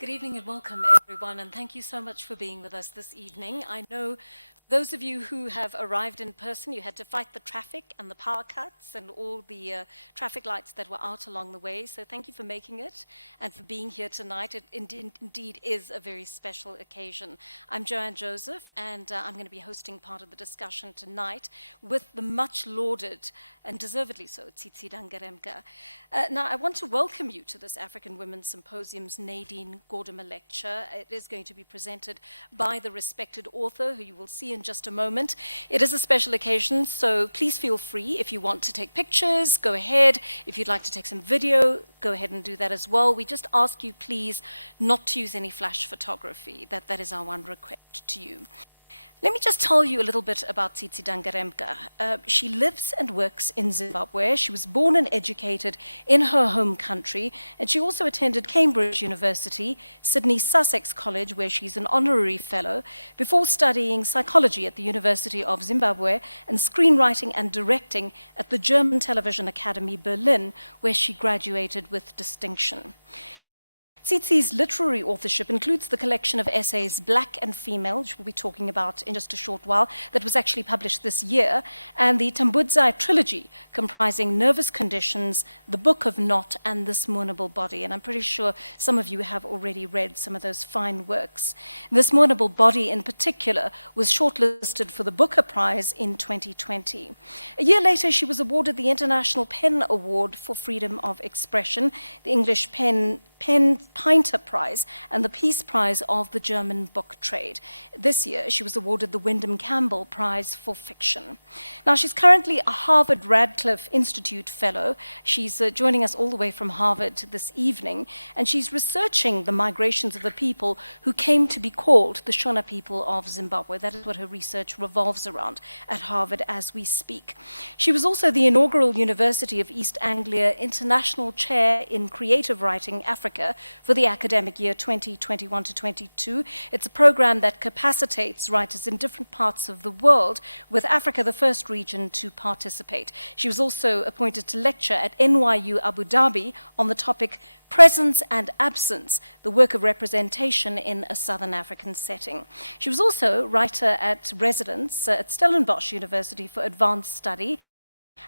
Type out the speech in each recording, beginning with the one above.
Good evening and welcome, everyone, and thank you so much for being with us this evening. I know those of you who have arrived in person, you had to fight the traffic and the power cuts and all the traffic lights that were out along the way, so thank you for making it and for being here tonight. It indeed is a very special occasion. I'm Joanne Joseph, and I'm going to be hosting part of the discussion tonight with the much lauded, and deservedly so, Tsitsi Dangaremba. Now, I want to welcome you to this African Women's Symposium's Nadine Gordimer lecture. It is going to be presented by the respected author, who you will see in just a moment. It is a special occasion, so please feel free. If you want to take pictures, go ahead. If you'd like to take some video, go ahead and do that as well. We just ask you, please, not to use any flash photography. That is our one request to you. Let me just tell you a little bit about Tsitsi Dangaremba. She lives and works in Zimbabwe. She was born and educated in her home country, and she also attended Cambridge University, Sydney Sussex College, where she's an honorary fellow, before studying psychology at the University of Zimbabwe and screenwriting and directing at the German Television Academy Berlin, where she graduated with distinction. Tsitsi's literary authorship includes the collection of essays Black and Female, which we'll be talking about in just a short while, that was actually published this year, and the Tambudzai Trilogy, comprising Nervous Conditions, The Book of Not, and This Mournable Body. And I'm pretty sure some of you have already read some of those fine works. This Mournable Body, in particular, was shortlisted for the Booker Prize in 2020. A year later, she was awarded the International PEN Award for Freedom of Expression, the English Pinter Prize, and the Peace Prize of the German book trade. This year, she was awarded the Windham-Campbell Prize for fiction. Now, she's currently a Harvard Radcliffe Institute Fellow. She's joining us all the way from Harvard this evening, and she's researching the migrations of the people who came to be called the Shona people of Zimbabwe. That is what her research revolves around at Harvard as we speak. She was also the inaugural University of East Anglia International Chair in Creative Writing Africa for the academic year 2021 to 22. It's a program that capacitates writers in different parts of the world, with Africa the first region to participate. She was also appointed to lecture at NYU Abu Dhabi on the topic Presence and Absence, the work of representation in a Southern African setting. She was also writer at residence at Stellenbosch University for Advanced Study,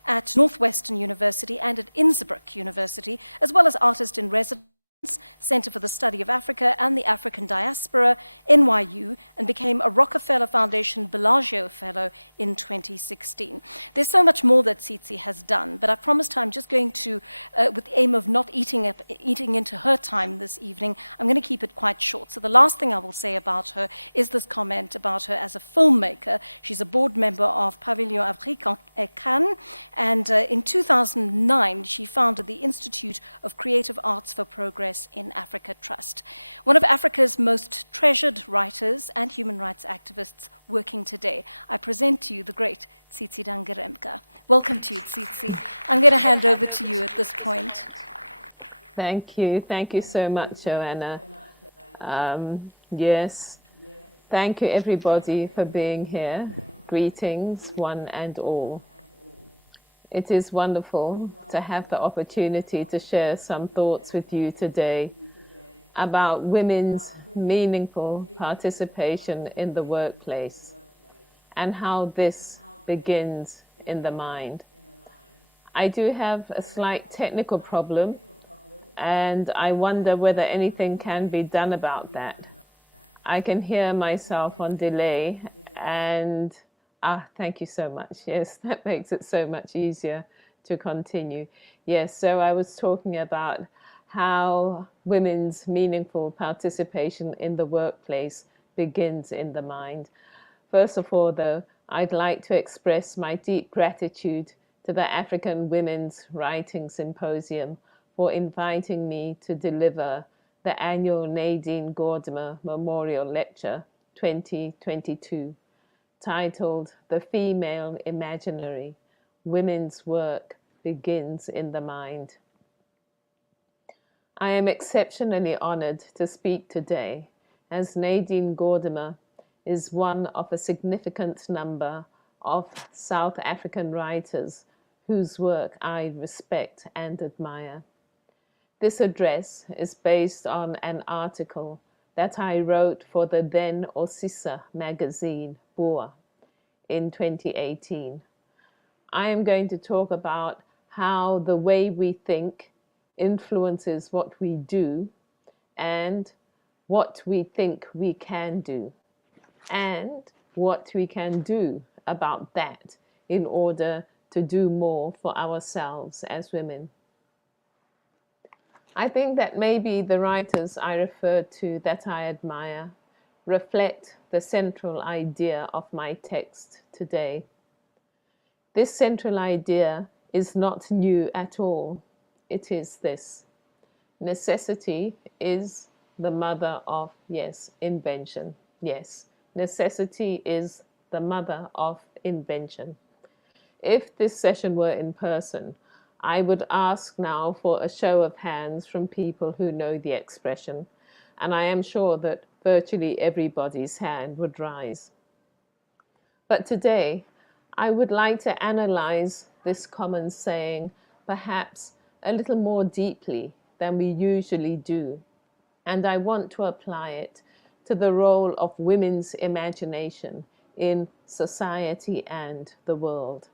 at Northwestern University and at Innsbruck University, as well as artist in residence, Center for the Study of Africa and the African Diaspora, NYU, and became a Rockefeller Foundation Bellagio Fellow in 2016. There's so much more that Tsitsi has done, but I promised her I'm just going to, with the aim of not eating into her time this evening, I'm going to keep it quite short. So the last thing I will say about her is this comment about her as a filmmaker. She's a board member of Pavillon Afrique at Cannes, and in 2009, she founded the Institute of Creative Arts for Progress in Africa Trust, one of Africa's most treasured writers and human rights activists working today. I present to you the great Tsitsi Dangaremba. Welcome to you, Tsitsi. I'm going to hand over to you at this point. Thank you. Thank you so much, Joanna. Yes, thank you everybody for being here. Greetings, one and all. It is wonderful to have the opportunity to share some thoughts with you today about women's meaningful participation in the workplace and how this begins in the mind. I do have a slight technical problem, and I wonder whether anything can be done about that. I can hear myself on delay, and thank you so much. Yes, that makes it so much easier to continue. Yes, so I was talking about how women's meaningful participation in the workplace begins in the mind. First of all, though, I'd like to express my deep gratitude to the African Women's Writing Symposium for inviting me to deliver the annual Nadine Gordimer Memorial Lecture 2022. Titled The Female Imaginary, Women's Work Begins in the Mind. I am exceptionally honored to speak today, as Nadine Gordimer is one of a significant number of South African writers whose work I respect and admire. This address is based on an article that I wrote for the then Osisa magazine, Bua, in 2018. I am going to talk about how the way we think influences what we do and what we think we can do, and what we can do about that in order to do more for ourselves as women. I think that maybe the writers I refer to that I admire reflect the central idea of my text today. This central idea is not new at all. It is this: necessity is the mother of, yes, invention. Yes, necessity is the mother of invention. If this session were in person, I would ask now for a show of hands from people who know the expression, and I am sure that virtually everybody's hand would rise. But today, I would like to analyze this common saying perhaps a little more deeply than we usually do, and I want to apply it to the role of women's imagination in society and the world.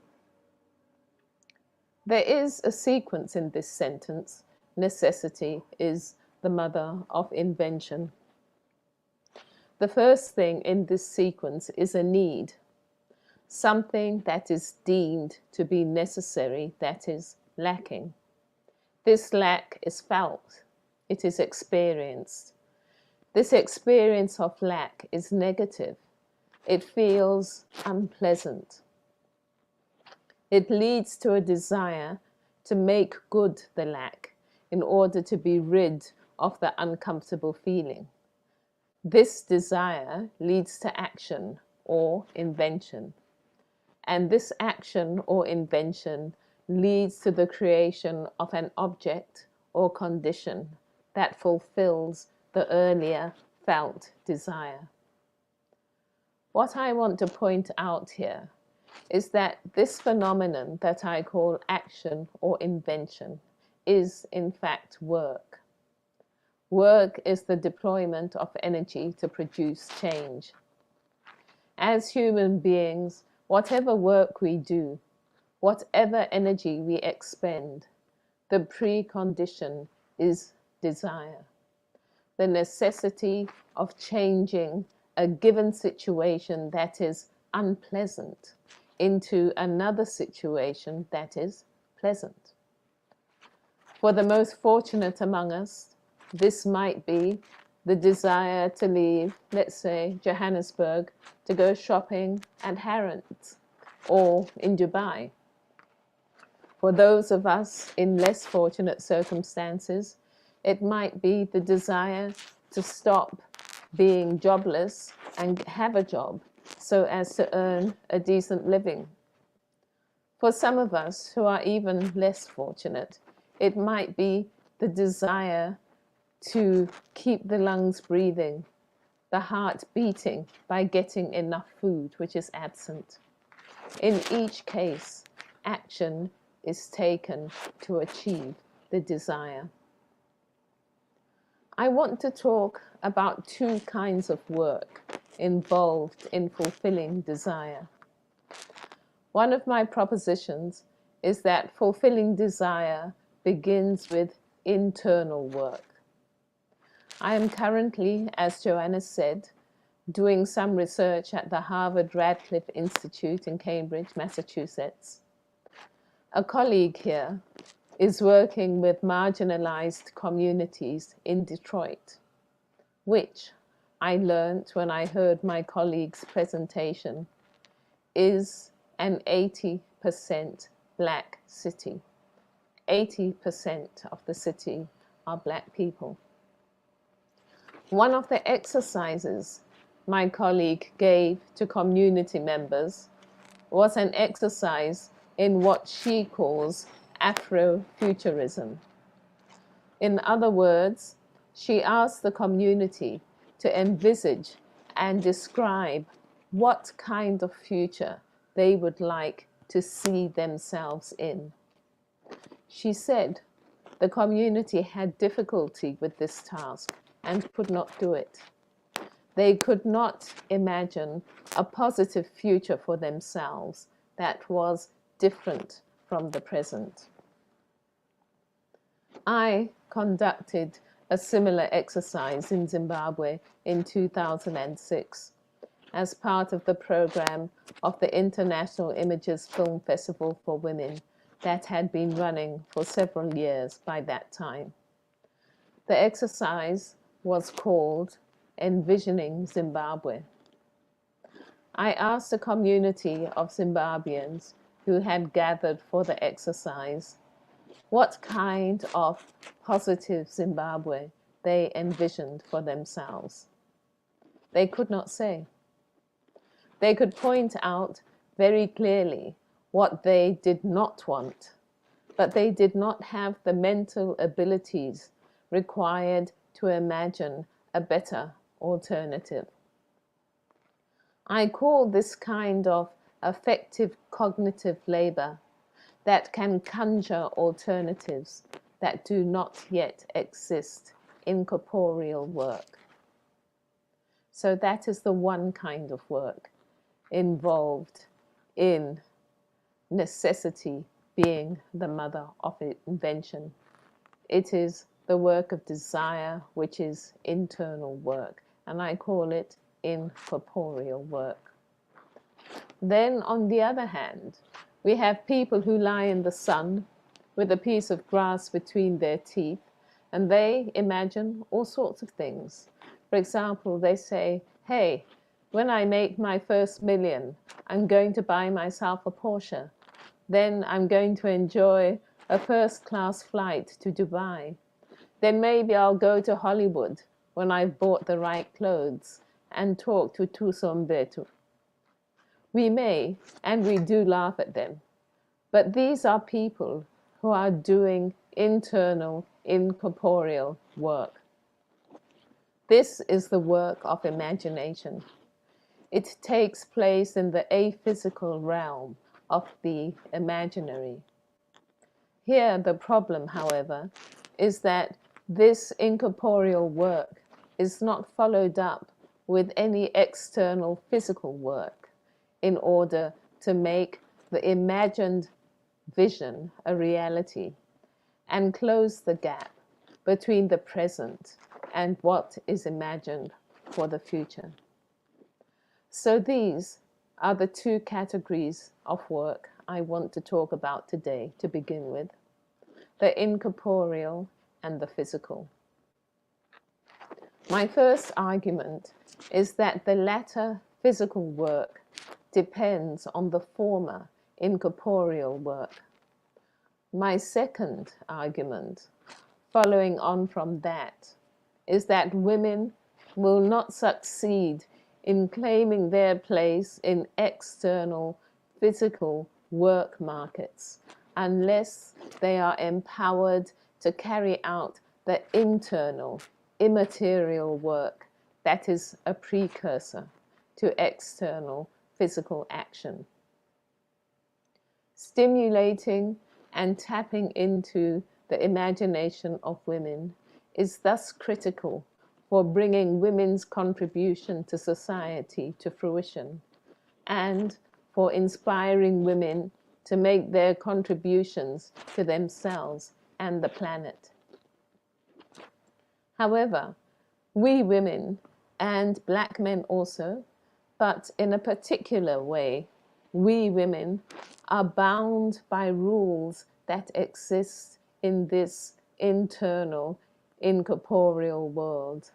There is a sequence in this sentence: necessity is the mother of invention. The first thing in this sequence is a need, something that is deemed to be necessary that is lacking. This lack is felt, it is experienced. This experience of lack is negative. It feels unpleasant. It leads to a desire to make good the lack in order to be rid of the uncomfortable feeling. This desire leads to action or invention. And this action or invention leads to the creation of an object or condition that fulfills the earlier felt desire. What I want to point out here is that this phenomenon that I call action or invention is in fact work. Work is the deployment of energy to produce change. As human beings, whatever work we do, whatever energy we expend, the precondition is desire. The necessity of changing a given situation that is unpleasant into another situation that is pleasant. For the most fortunate among us, this might be the desire to leave, let's say, Johannesburg to go shopping at Harrods or in Dubai. For those of us in less fortunate circumstances, it might be the desire to stop being jobless and have a job so as to earn a decent living. For some of us who are even less fortunate, it might be the desire to keep the lungs breathing, the heart beating by getting enough food, which is absent. In each case, action is taken to achieve the desire. I want to talk about two kinds of work involved in fulfilling desire. One of my propositions is that fulfilling desire begins with internal work. I am currently, as Joanna said, doing some research at the Harvard Radcliffe Institute in Cambridge, Massachusetts. A colleague here is working with marginalized communities in Detroit, which I learned when I heard my colleague's presentation is an 80% Black city. 80% of the city are Black people. One of the exercises my colleague gave to community members was an exercise in what she calls Afrofuturism. In other words, she asked the community to envisage and describe what kind of future they would like to see themselves in. She said, the community had difficulty with this task and could not do it. They could not imagine a positive future for themselves that was different from the present. I conducted a similar exercise in Zimbabwe in 2006 as part of the program of the International Images Film Festival for Women that had been running for several years by that time. The exercise was called Envisioning Zimbabwe. I asked a community of Zimbabweans who had gathered for the exercise what kind of positive Zimbabwe they envisioned for themselves. They could not say. They could point out very clearly what they did not want, but they did not have the mental abilities required to imagine a better alternative. I call this kind of effective cognitive labor that can conjure alternatives that do not yet exist, incorporeal work. So that is the one kind of work involved in necessity being the mother of invention. It is the work of desire, which is internal work, and I call it incorporeal work. Then, on the other hand, we have people who lie in the sun with a piece of grass between their teeth, and they imagine all sorts of things. For example, they say, hey, when I make my first million, I'm going to buy myself a Porsche. Then I'm going to enjoy a first-class flight to Dubai. Then maybe I'll go to Hollywood when I've bought the right clothes and talk to Tusombetu. We may, and we do laugh at them, but these are people who are doing internal, incorporeal work. This is the work of imagination. It takes place in the aphysical realm of the imaginary. Here, the problem, however, is that this incorporeal work is not followed up with any external physical work in order to make the imagined vision a reality and close the gap between the present and what is imagined for the future. So these are the two categories of work I want to talk about today to begin with, the incorporeal and the physical. My first argument is that the latter physical work depends on the former incorporeal work. My second argument, following on from that, is that women will not succeed in claiming their place in external physical work markets unless they are empowered to carry out the internal immaterial work that is a precursor to external physical action. Stimulating and tapping into the imagination of women is thus critical for bringing women's contribution to society to fruition and for inspiring women to make their contributions to themselves and the planet. However, we women, and black men also, but in a particular way, we women are bound by rules that exist in this internal, incorporeal world.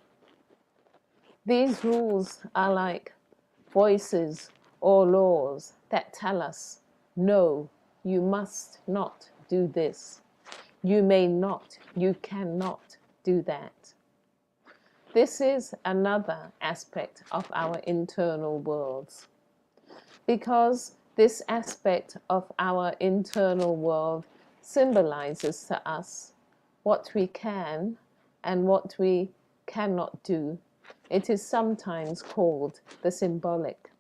These rules are like voices or laws that tell us, no, you must not do this. You may not, you cannot do that. This is another aspect of our internal worlds, because this aspect of our internal world symbolizes to us what we can and what we cannot do. It is sometimes called the symbolic.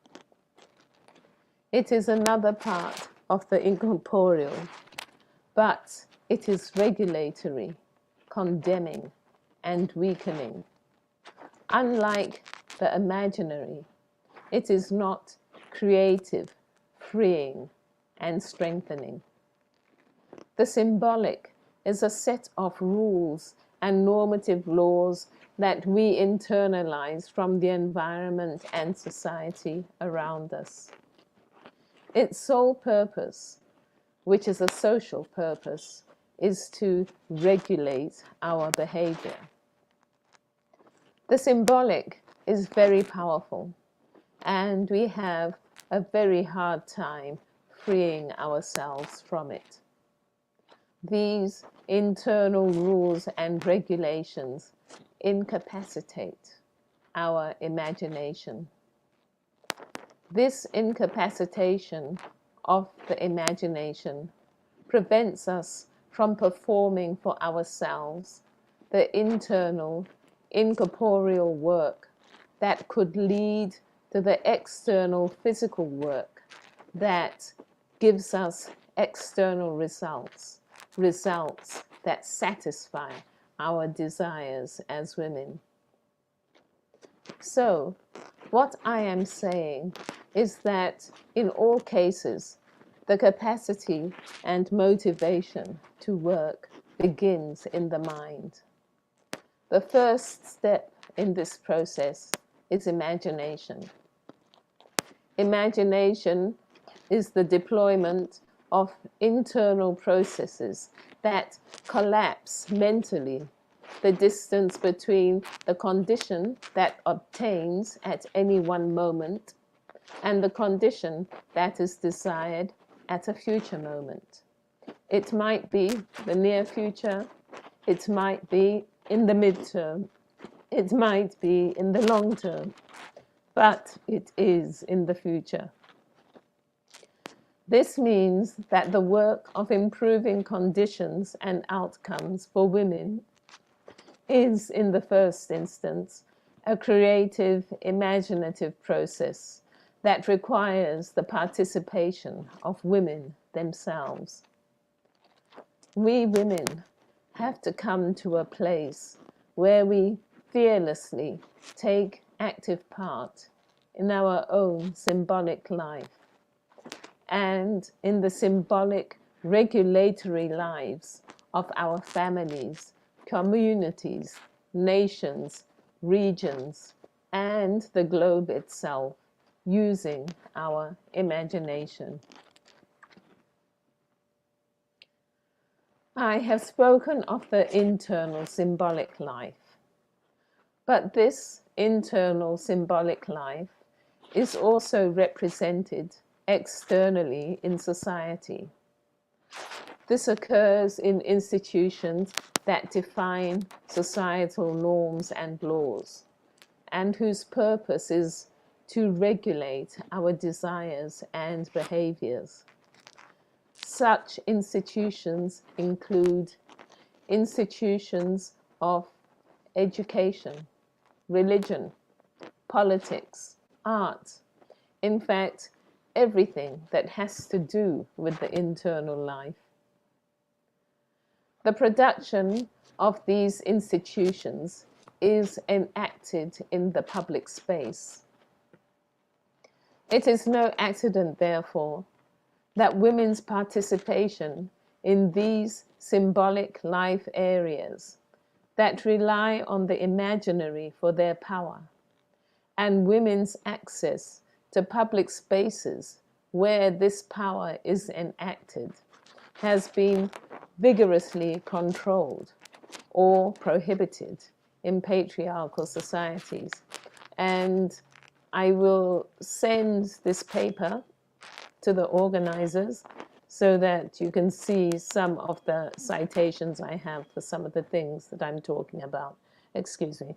It is another part of the incorporeal, but It is regulatory, condemning, and weakening. Unlike the imaginary, it is not creative, freeing, and strengthening. The symbolic is a set of rules and normative laws that we internalize from the environment and society around us. Its sole purpose, which is a social purpose, is to regulate our behavior. The symbolic is very powerful, and we have a very hard time freeing ourselves from it. These internal rules and regulations incapacitate our imagination. This incapacitation of the imagination prevents us from performing for ourselves the internal, incorporeal work that could lead to the external physical work that gives us external results, results that satisfy our desires as women. So, what I am saying is that in all cases, the capacity and motivation to work begins in the mind. The first step in this process is imagination. Imagination is the deployment of internal processes that collapse mentally the distance between the condition that obtains at any one moment and the condition that is desired at a future moment. It might be the near future, it might be in the midterm, it might be in the long term, but it is in the future. This means that the work of improving conditions and outcomes for women is, in the first instance, a creative, imaginative process that requires the participation of women themselves. We women have to come to a place where we fearlessly take active part in our own symbolic life and in the symbolic regulatory lives of our families, communities, nations, regions, and the globe itself, using our imagination. I have spoken of the internal symbolic life, but this internal symbolic life is also represented externally in society. This occurs in institutions that define societal norms and laws, and whose purpose is to regulate our desires and behaviors. Such institutions include institutions of education, religion, politics, art, in fact, everything that has to do with the internal life. The production of these institutions is enacted in the public space. It is no accident, therefore, that women's participation in these symbolic life areas that rely on the imaginary for their power, and women's access to public spaces where this power is enacted, has been vigorously controlled or prohibited in patriarchal societies. And I will send this paper to the organizers so that you can see some of the citations I have for some of the things that I'm talking about. Excuse me.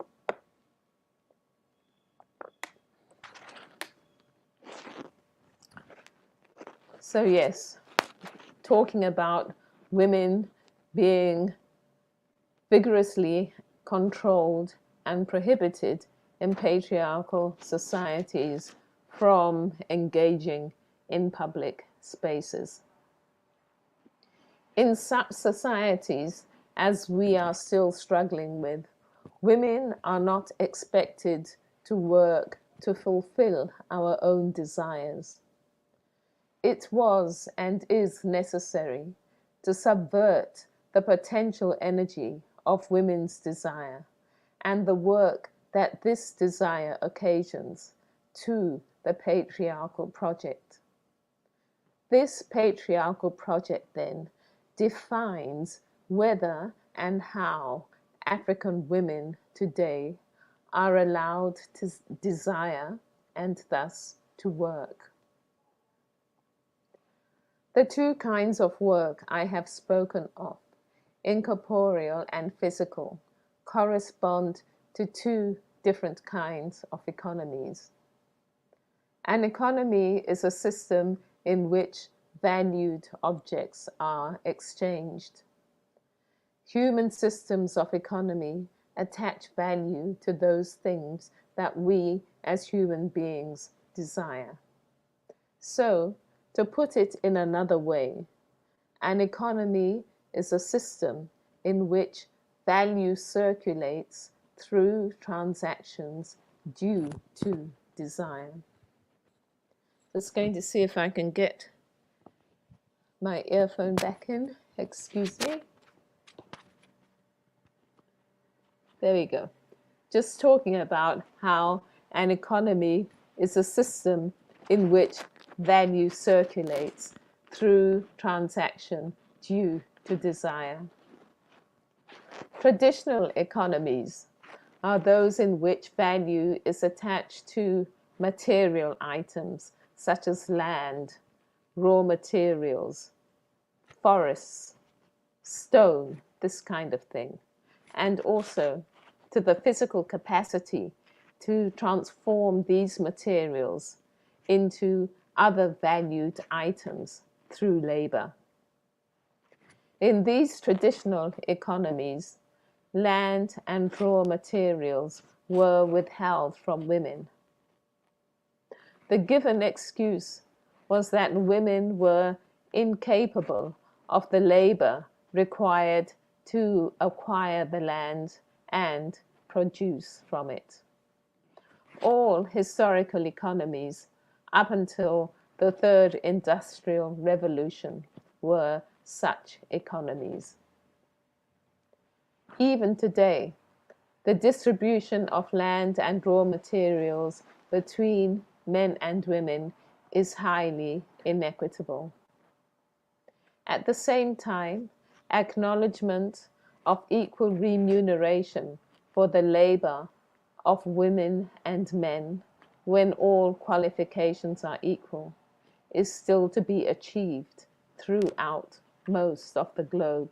So yes, talking about women being vigorously controlled and prohibited in patriarchal societies from engaging in public spaces. In such societies as we are still struggling with, women are not expected to work to fulfill our own desires. It was and is necessary to subvert the potential energy of women's desire and the work that this desire occasions to the patriarchal project. This patriarchal project then defines whether and how African women today are allowed to desire and thus to work. The two kinds of work I have spoken of, incorporeal and physical, correspond to two different kinds of economies. An economy is a system in which valued objects are exchanged. Human systems of economy attach value to those things that we as human beings desire. So, to put it in another way, an economy is a system in which value circulates through transactions due to desire. Just going to see if I can get my earphone back in. Excuse me. There we go. Just talking about how an economy is a system in which value circulates through transaction due to desire. Traditional economies are those in which value is attached to material items such as land, raw materials, forests, stone, this kind of thing, and also to the physical capacity to transform these materials into other valued items through labor. In these traditional economies, land and raw materials were withheld from women. The given excuse was that women were incapable of the labor required to acquire the land and produce from it. All historical economies up until the Third Industrial Revolution were such economies. Even today, the distribution of land and raw materials between men and women is highly inequitable. At the same time, acknowledgement of equal remuneration for the labor of women and men, when all qualifications are equal, is still to be achieved throughout most of the globe.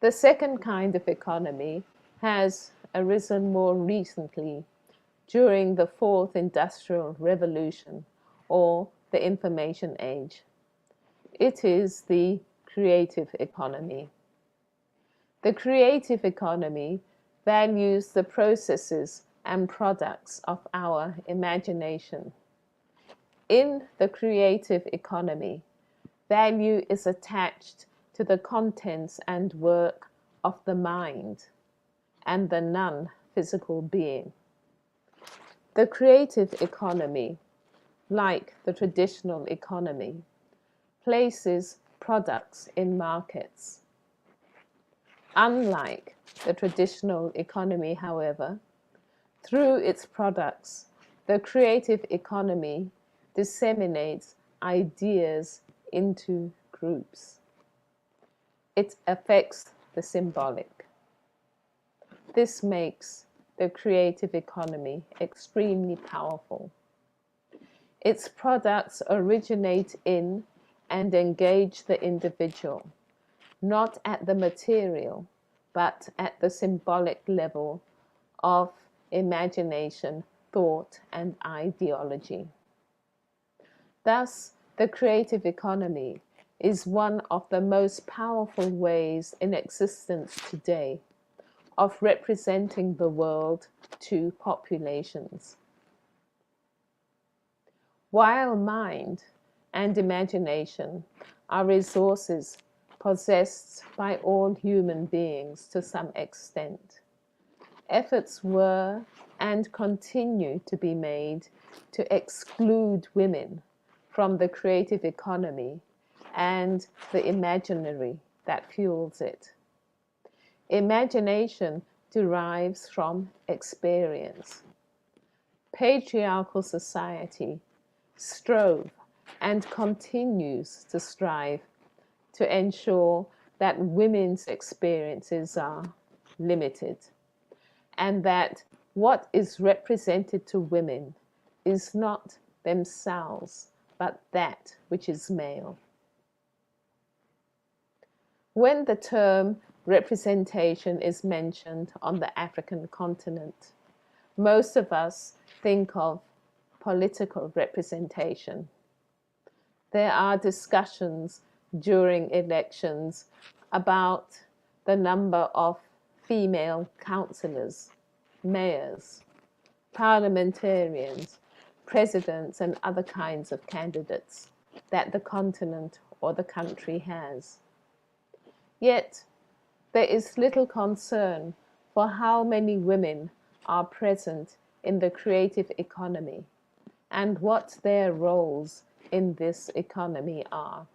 The second kind of economy has arisen more recently during the Fourth Industrial Revolution or the Information Age. It is the creative economy. The creative economy values the processes and products of our imagination. In the creative economy, value is attached to the contents and work of the mind and the non-physical being. The creative economy, like the traditional economy, places products in markets. Unlike the traditional economy, however, through its products, the creative economy disseminates ideas into groups. It affects the symbolic. This makes the creative economy extremely powerful. Its products originate in and engage the individual, not at the material, but at the symbolic level of imagination, thought, and ideology. Thus, the creative economy is one of the most powerful ways in existence today of representing the world to populations. While mind and imagination are resources possessed by all human beings to some extent. Efforts were and continue to be made to exclude women from the creative economy and the imaginary that fuels it. Imagination derives from experience. Patriarchal society strove and continues to strive to ensure that women's experiences are limited, and that what is represented to women is not themselves, but that which is male. When the term representation is mentioned on the African continent, most of us think of political representation. There are discussions during elections about the number of female councillors, mayors, parliamentarians, presidents, and other kinds of candidates that the continent or the country has. Yet, there is little concern for how many women are present in the creative economy and what their roles in this economy are.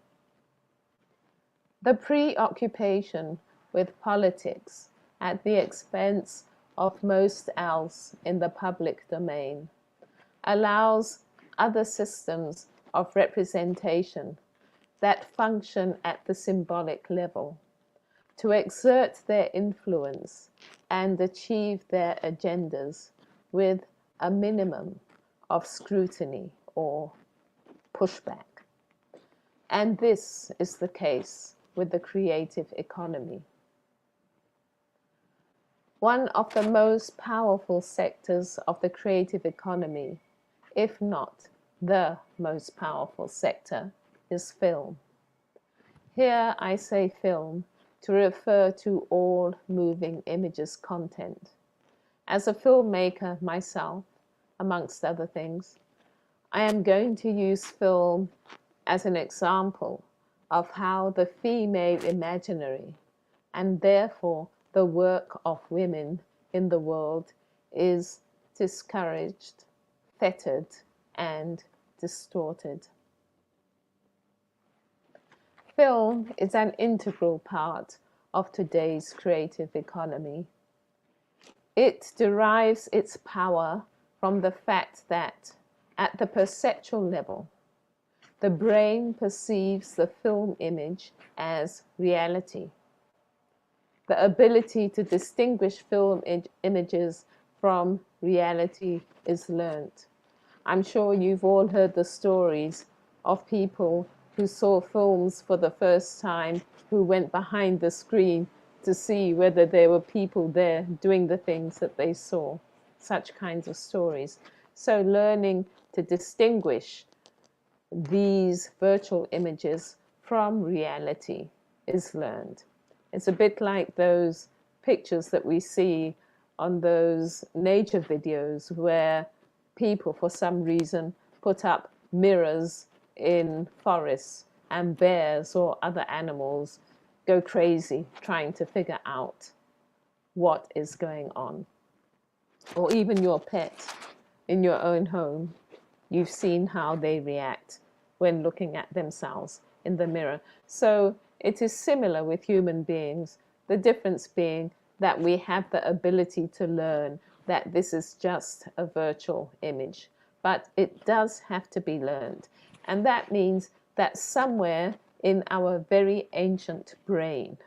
The preoccupation with politics at the expense of most else in the public domain allows other systems of representation that function at the symbolic level to exert their influence and achieve their agendas with a minimum of scrutiny or pushback. And this is the case with the creative economy. One of the most powerful sectors of the creative economy, if not the most powerful sector, is film. Here I say film to refer to all moving images content. As a filmmaker myself, amongst other things, I am going to use film as an example of how the female imaginary, and therefore the work of women in the world, is discouraged, fettered, and distorted. Film is an integral part of today's creative economy. It derives its power from the fact that, at the perceptual level, the brain perceives the film image as reality. The ability to distinguish film images from reality is learnt. I'm sure you've all heard the stories of people who saw films for the first time, who went behind the screen to see whether there were people there doing the things that they saw. Such kinds of stories. So learning to distinguish these virtual images from reality is learned. It's a bit like those pictures that we see on those nature videos where people, for some reason, put up mirrors in forests and bears or other animals go crazy trying to figure out what is going on. Or even your pet in your own home, you've seen how they react when looking at themselves in the mirror. So it is similar with human beings, the difference being that we have the ability to learn that this is just a virtual image, but it does have to be learned. And that means that somewhere in our very ancient brain,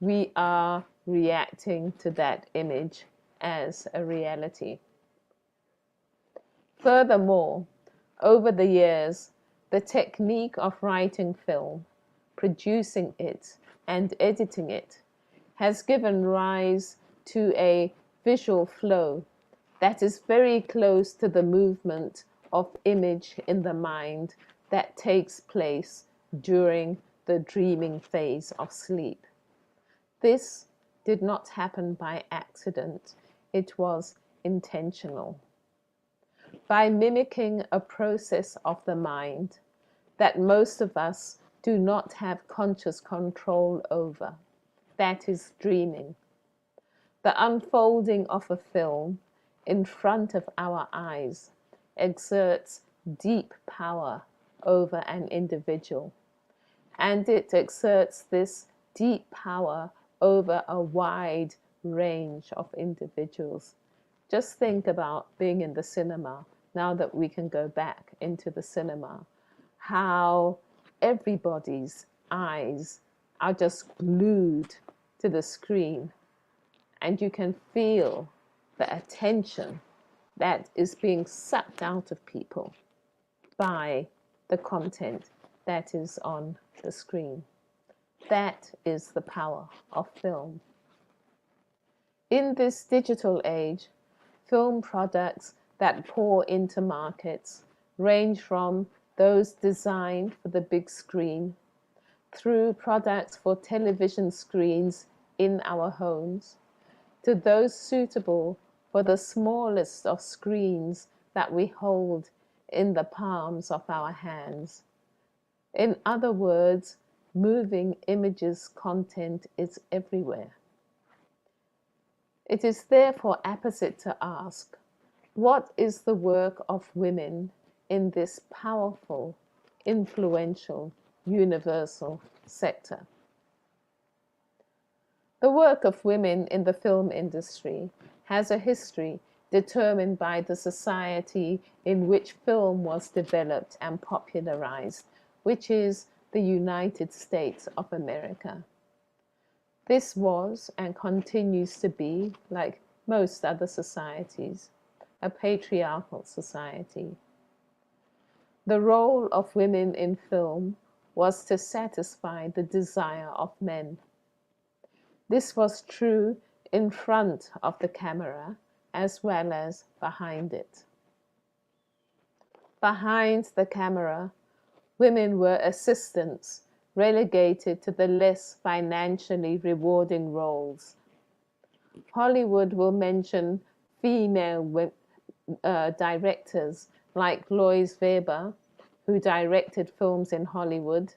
we are reacting to that image as a reality. Furthermore, over the years, the technique of writing film, producing it, and editing it has given rise to a visual flow that is very close to the movement of image in the mind that takes place during the dreaming phase of sleep. This did not happen by accident. It was intentional. By mimicking a process of the mind that most of us do not have conscious control over. That is dreaming. The unfolding of a film in front of our eyes exerts deep power over an individual, and it exerts this deep power over a wide range of individuals. Just think about being in the cinema, now that we can go back into the cinema, how everybody's eyes are just glued to the screen, and you can feel the attention that is being sucked out of people by the content that is on the screen. That is the power of film. In this digital age, film products that pour into markets range from those designed for the big screen, through products for television screens in our homes, to those suitable for the smallest of screens that we hold in the palms of our hands. In other words, moving images content is everywhere. It is therefore apposite to ask, what is the work of women in this powerful, influential, universal sector? The work of women in the film industry has a history determined by the society in which film was developed and popularized, which is the United States of America. This was and continues to be, like most other societies, a patriarchal society. The role of women in film was to satisfy the desire of men. This was true in front of the camera as well as behind it. Behind the camera, women were assistants relegated to the less financially rewarding roles. Hollywood will mention female directors like Lois Weber, who directed films in Hollywood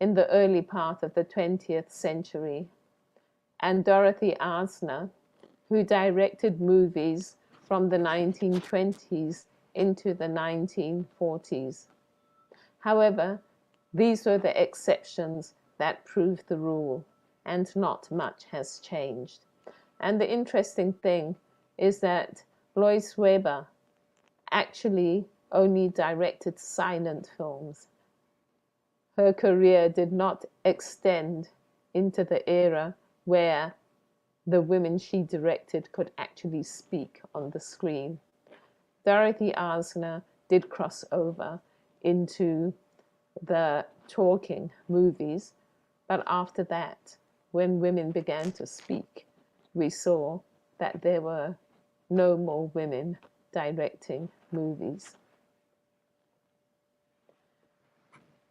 in the early part of the 20th century, and Dorothy Arzner, who directed movies from the 1920s into the 1940s. However, these were the exceptions that proved the rule, and not much has changed. And the interesting thing is that Lois Weber actually only directed silent films. Her career did not extend into the era where the women she directed could actually speak on the screen. Dorothy Arzner did cross over into the talking movies, but after that, when women began to speak, we saw that there were no more women directing movies.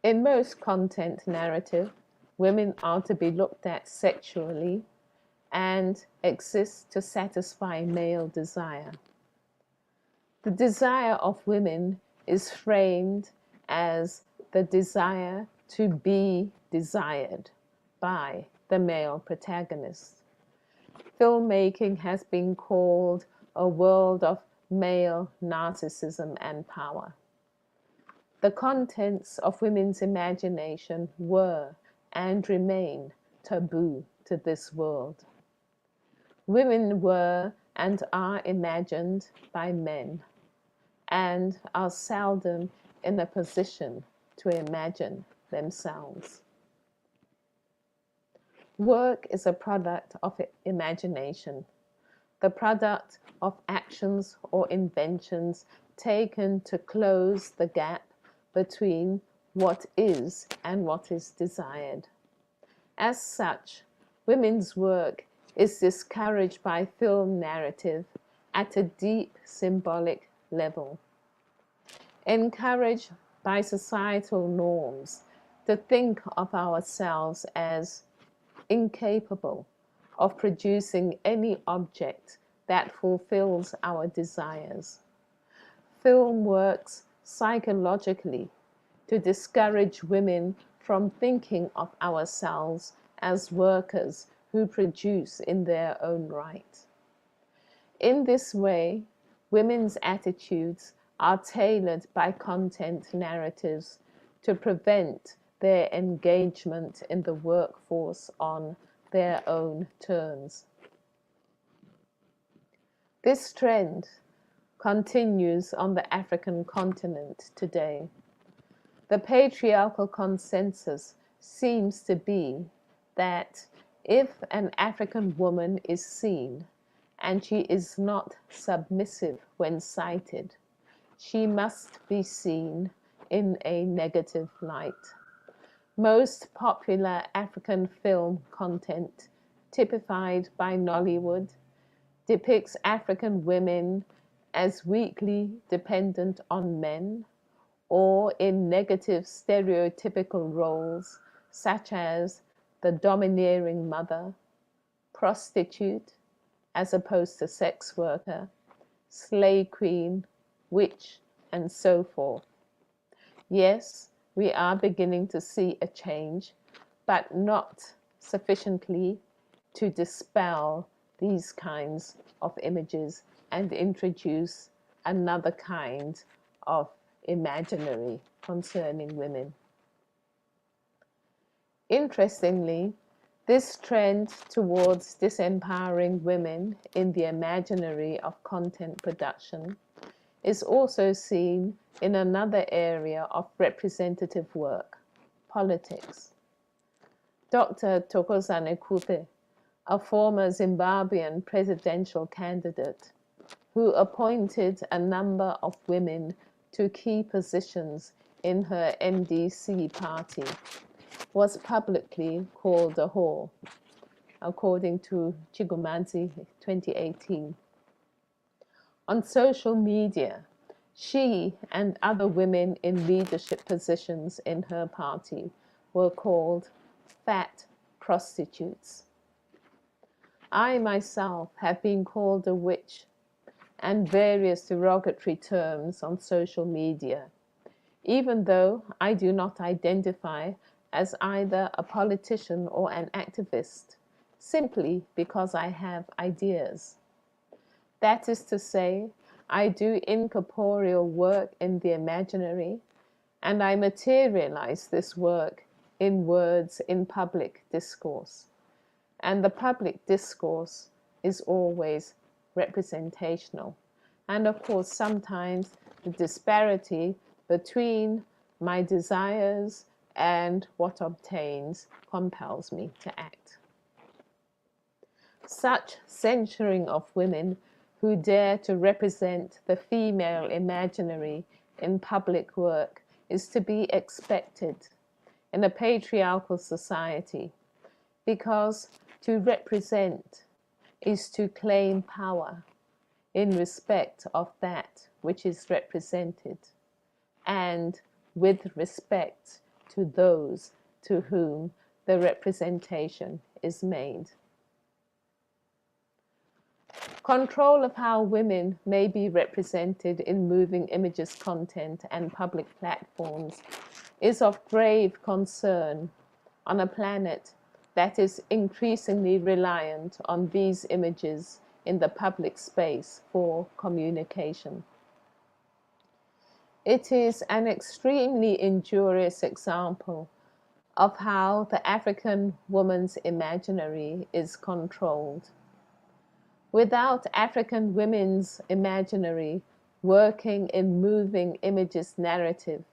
In most content narrative, women are to be looked at sexually and exist to satisfy male desire. The desire of women is framed as the desire to be desired by the male protagonist. Filmmaking has been called a world of male narcissism and power. The contents of women's imagination were and remain taboo to this world. Women were and are imagined by men, and are seldom in a position to imagine themselves. Work is a product of imagination, the product of actions or inventions taken to close the gap between what is and what is desired. As such, women's work is discouraged by film narrative at a deep symbolic level, encouraged by societal norms to think of ourselves as incapable of producing any object that fulfills our desires. Film works psychologically to discourage women from thinking of ourselves as workers who produce in their own right. In this way, women's attitudes are tailored by content narratives to prevent their engagement in the workforce on their own terms. This trend continues on the African continent today. The patriarchal consensus seems to be that if an African woman is seen and she is not submissive when cited, she must be seen in a negative light. Most popular African film content, typified by Nollywood, depicts African women as weakly dependent on men, or in negative stereotypical roles such as the domineering mother, prostitute as opposed to sex worker, slave queen, witch, and so forth. Yes, we are beginning to see a change, but not sufficiently to dispel these kinds of images and introduce another kind of imaginary concerning women. Interestingly, this trend towards disempowering women in the imaginary of content production is also seen in another area of representative work, politics. Dr. Thokozani Kupe, a former Zimbabwean presidential candidate who appointed a number of women to key positions in her MDC party, was publicly called a whore, according to Chigumanzi 2018. On social media, she and other women in leadership positions in her party were called fat prostitutes. I myself have been called a witch and various derogatory terms on social media, even though I do not identify as either a politician or an activist, simply because I have ideas. That is to say, I do incorporeal work in the imaginary, and I materialize this work in words in public discourse. And the public discourse is always representational. And of course, sometimes the disparity between my desires and what obtains compels me to act. Such censuring of women who dare to represent the female imaginary in public work is to be expected in a patriarchal society, because to represent is to claim power in respect of that which is represented, and with respect to those to whom the representation is made. Control of how women may be represented in moving images content and public platforms is of grave concern on a planet that is increasingly reliant on these images in the public space for communication. It is an extremely injurious example of how the African woman's imaginary is controlled. Without African women's imaginary working in moving images narrative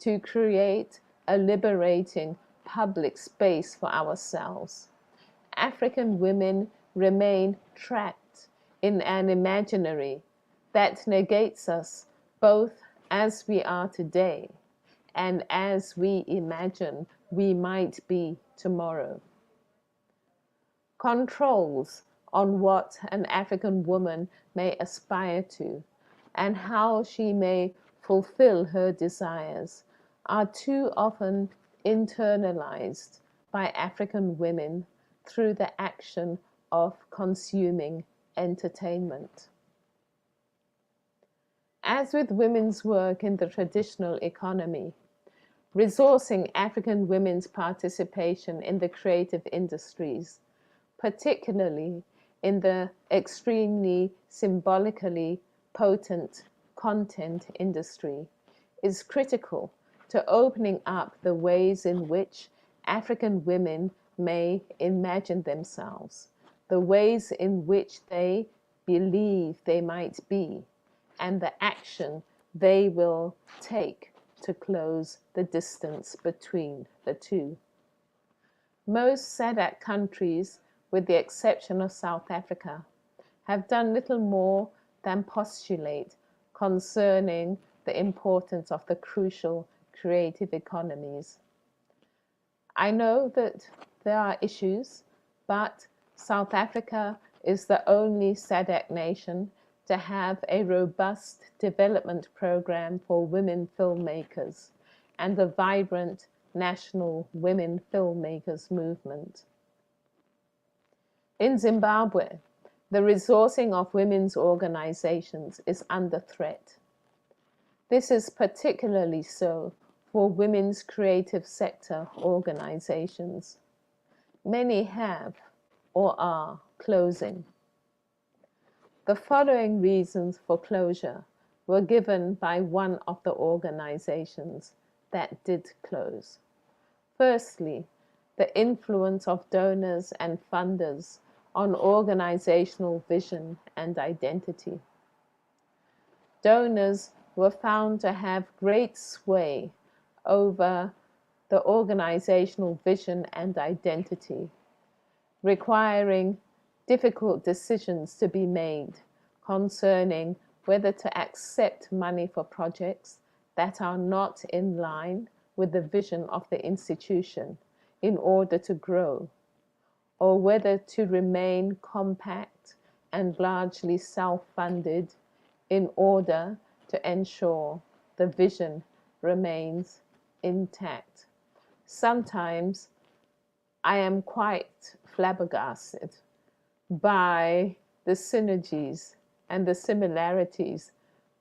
to create a liberating public space for ourselves, African women remain trapped in an imaginary that negates us both as we are today and as we imagine we might be tomorrow. Controls on what an African woman may aspire to and how she may fulfill her desires are too often internalized by African women through the action of consuming entertainment. As with women's work in the traditional economy, resourcing African women's participation in the creative industries, particularly in the extremely symbolically potent content industry, is critical to opening up the ways in which African women may imagine themselves, the ways in which they believe they might be, and the action they will take to close the distance between the two. Most SADC countries, with the exception of South Africa, have done little more than postulate concerning the importance of the crucial creative economies. I know that there are issues, but South Africa is the only SADC nation to have a robust development program for women filmmakers and a vibrant national women filmmakers movement. In Zimbabwe, the resourcing of women's organizations is under threat. This is particularly so for women's creative sector organizations. Many have or are closing. The following reasons for closure were given by one of the organizations that did close. Firstly, the influence of donors and funders on organizational vision and identity. Donors were found to have great sway over the organizational vision and identity, requiring difficult decisions to be made concerning whether to accept money for projects that are not in line with the vision of the institution in order to grow, or whether to remain compact and largely self-funded in order to ensure the vision remains intact. Sometimes I am quite flabbergasted by the synergies and the similarities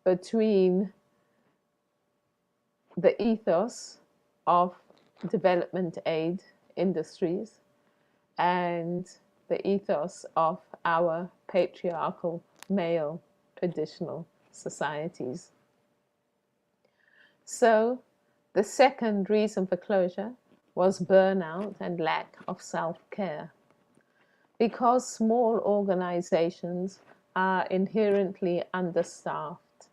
between the ethos of development aid industries and the ethos of our patriarchal male traditional societies. So the second reason for closure was burnout and lack of self-care. Because small organizations are inherently understaffed,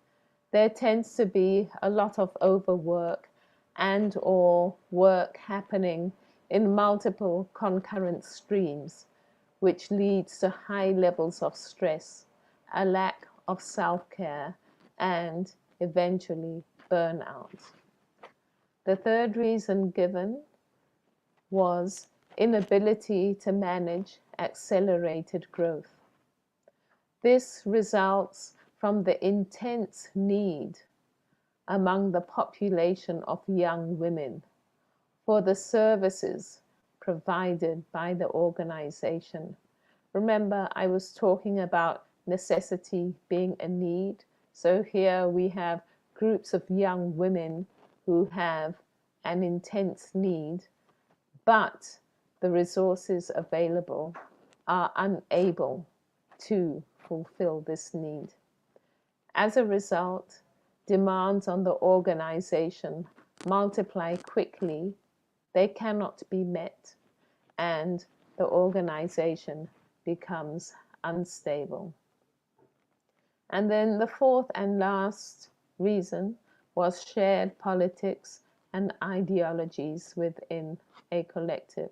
there tends to be a lot of overwork and or work happening in multiple concurrent streams, which leads to high levels of stress, a lack of self-care, and eventually burnout. The third reason given was inability to manage accelerated growth. This results from the intense need among the population of young women for the services provided by the organization. Remember, I was talking about necessity being a need. So here we have groups of young women who have an intense need, but the resources available are unable to fulfill this need. As a result, demands on the organization multiply quickly, they cannot be met, and the organization becomes unstable. And then the fourth and last reason was shared politics and ideologies within a collective.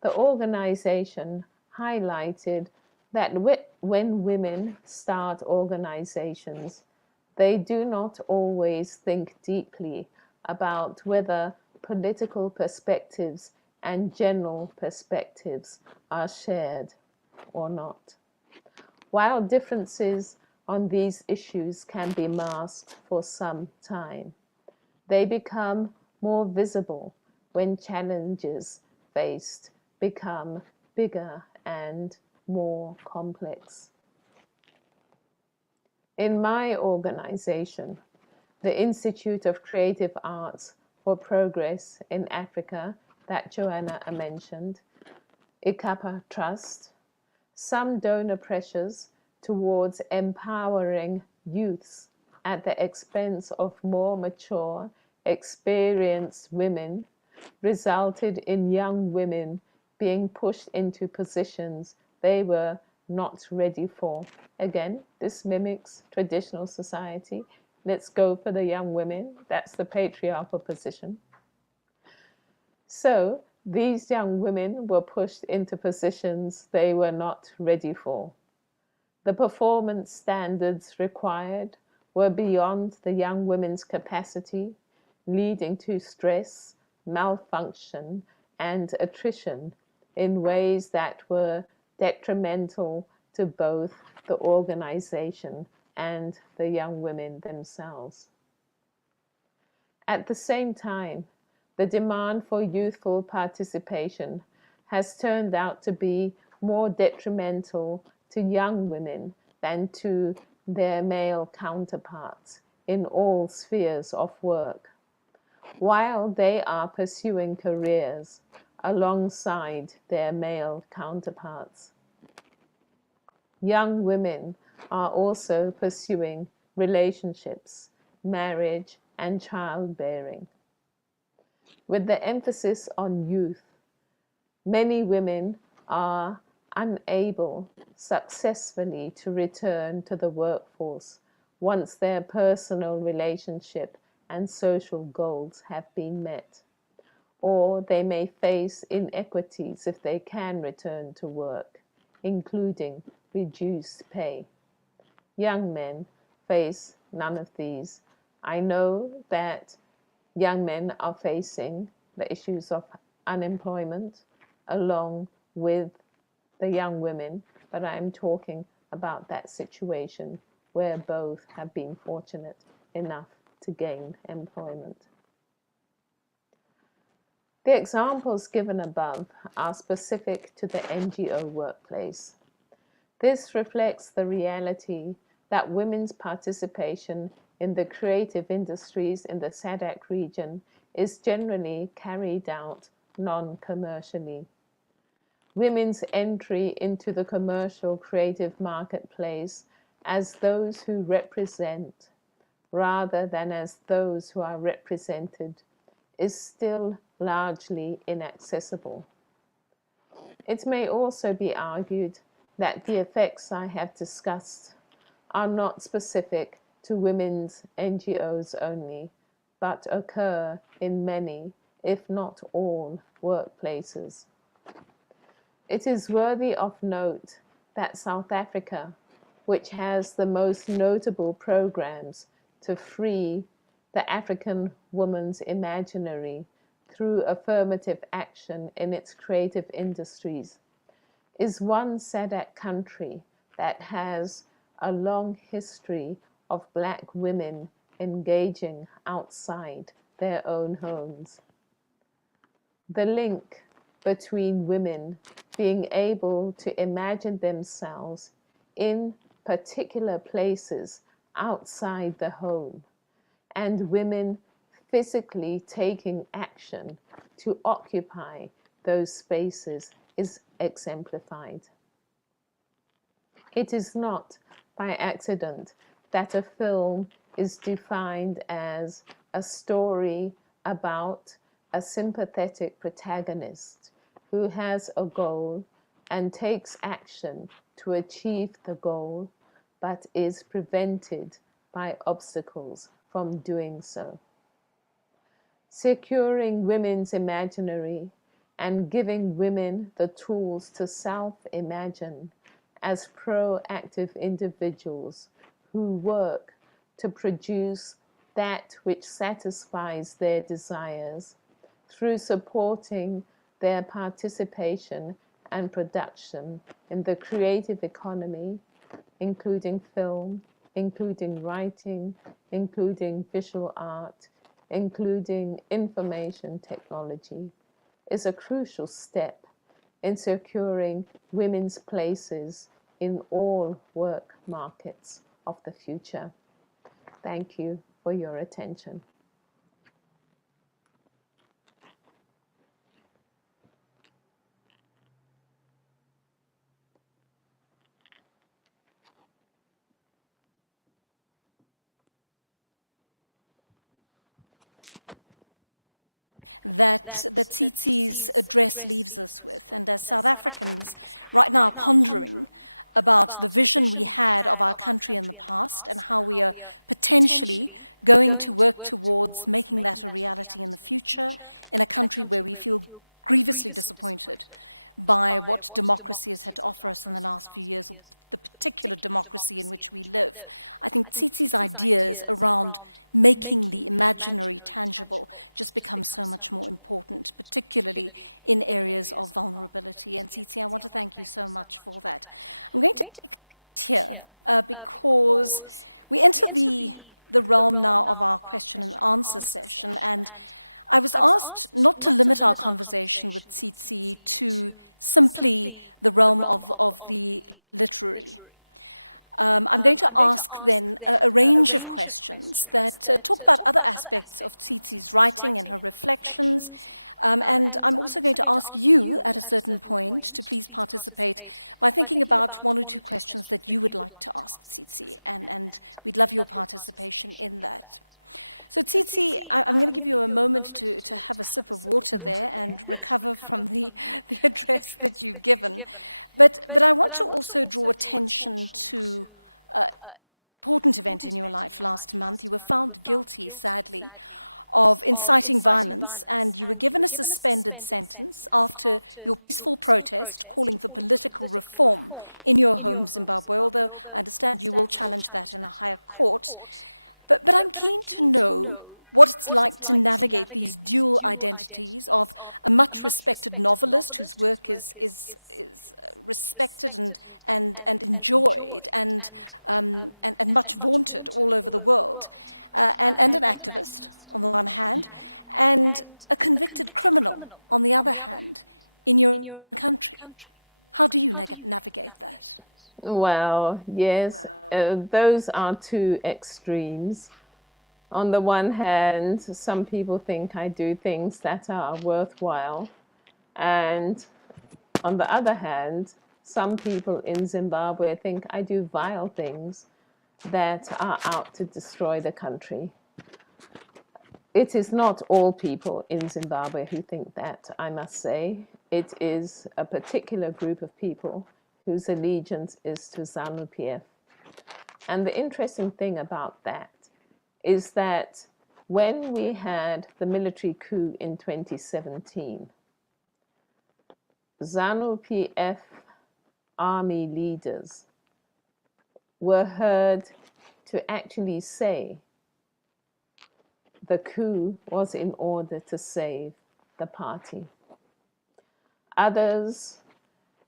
The organization highlighted that when women start organizations, they do not always think deeply about whether political perspectives and general perspectives are shared or not. While differences on these issues can be masked for some time, they become more visible when challenges faced become bigger and more complex. In my organization, the Institute of Creative Arts for Progress in Africa that Joanna mentioned, ICAPA Trust, some donor pressures towards empowering youths at the expense of more mature, experienced women resulted in young women being pushed into positions they were not ready for. Again, this mimics traditional society. Let's go for the young women. That's the patriarchal position. So these young women were pushed into positions they were not ready for. The performance standards required were beyond the young women's capacity, leading to stress, malfunction, and attrition in ways that were detrimental to both the organization and the young women themselves. At the same time, the demand for youthful participation has turned out to be more detrimental to young women than to their male counterparts in all spheres of work, while they are pursuing careers alongside their male counterparts. Young women are also pursuing relationships, marriage, and childbearing. With the emphasis on youth, many women are unable successfully to return to the workforce once their personal relationship and social goals have been met, or they may face inequities if they can return to work, including reduced pay. Young men face none of these. I know that young men are facing the issues of unemployment along with the young women, but I'm talking about that situation where both have been fortunate enough to gain employment. The examples given above are specific to the NGO workplace. This reflects the reality that women's participation in the creative industries in the SADC region is generally carried out non-commercially. Women's entry into the commercial creative marketplace as those who represent, rather than as those who are represented, is still largely inaccessible. It may also be argued that the effects I have discussed are not specific to women's NGOs only, but occur in many, if not all, workplaces. It is worthy of note that South Africa, which has the most notable programs to free the African woman's imaginary through affirmative action in its creative industries, is one SADC country that has a long history of Black women engaging outside their own homes. The link between women being able to imagine themselves in particular places outside the home and women physically taking action to occupy those spaces is exemplified. It is not by accident that a film is defined as a story about a sympathetic protagonist who has a goal and takes action to achieve the goal, but is prevented by obstacles from doing so. Securing women's imaginary and giving women the tools to self-imagine as proactive individuals who work to produce that which satisfies their desires through supporting their participation and production in the creative economy, including film, including writing, including visual art, including information technology, is a crucial step in securing women's places in all work markets of the future. Thank you for your attention. that Tsitsi's address leaves us with. And as South Africans right now are pondering about the vision we had of our country in the past and how we are potentially going to work towards making that a reality in the future in a country where we feel grievously disappointed by what democracy has had to offer us in the last few years, or the particular democracy in which we live. I think Tsitsi's ideas around making the imaginary tangible just become so much more important, particularly in areas of vulnerability. And Tsitsi, I want to thank you so much for that. I'm going to take it here because we enter the realm now of our question and answer session, and I was asked not to limit our conversation with Tsitsi to simply the realm of the literary. I'm going to ask then a range of questions that talk about other aspects of Tsitsi's writing and her reflections. And I'm also going to ask you at a certain point to please participate by thinking about one or two questions that you would like to ask Tsitsi. And we'd love your participation in that. So Tsitsi, I'm going to give you a moment to have a sip of water there and recover from the address that you've given. But I want to also draw attention to an important event in your life last month. You were found guilty, sadly, of inciting violence, and you were given a suspended sentence after your peaceful protest calling for political reform in your home, Zimbabwe, although I understand you will challenge that in a higher court. But I'm keen to know what it's like to navigate these dual identities of a much respected novelist whose work is respected and enjoyed and much vaunted all over the world, and an activist on the one hand, and a convicted criminal on the other hand in your country. How do you navigate that? Well, yes, those are two extremes. On the one hand, some people think I do things that are worthwhile. And on the other hand, some people in Zimbabwe think I do vile things that are out to destroy the country. It is not all people in Zimbabwe who think that, I must say. It is a particular group of people whose allegiance is to ZANU-PF. And the interesting thing about that is that when we had the military coup in 2017, ZANU-PF army leaders were heard to actually say the coup was in order to save the party. Others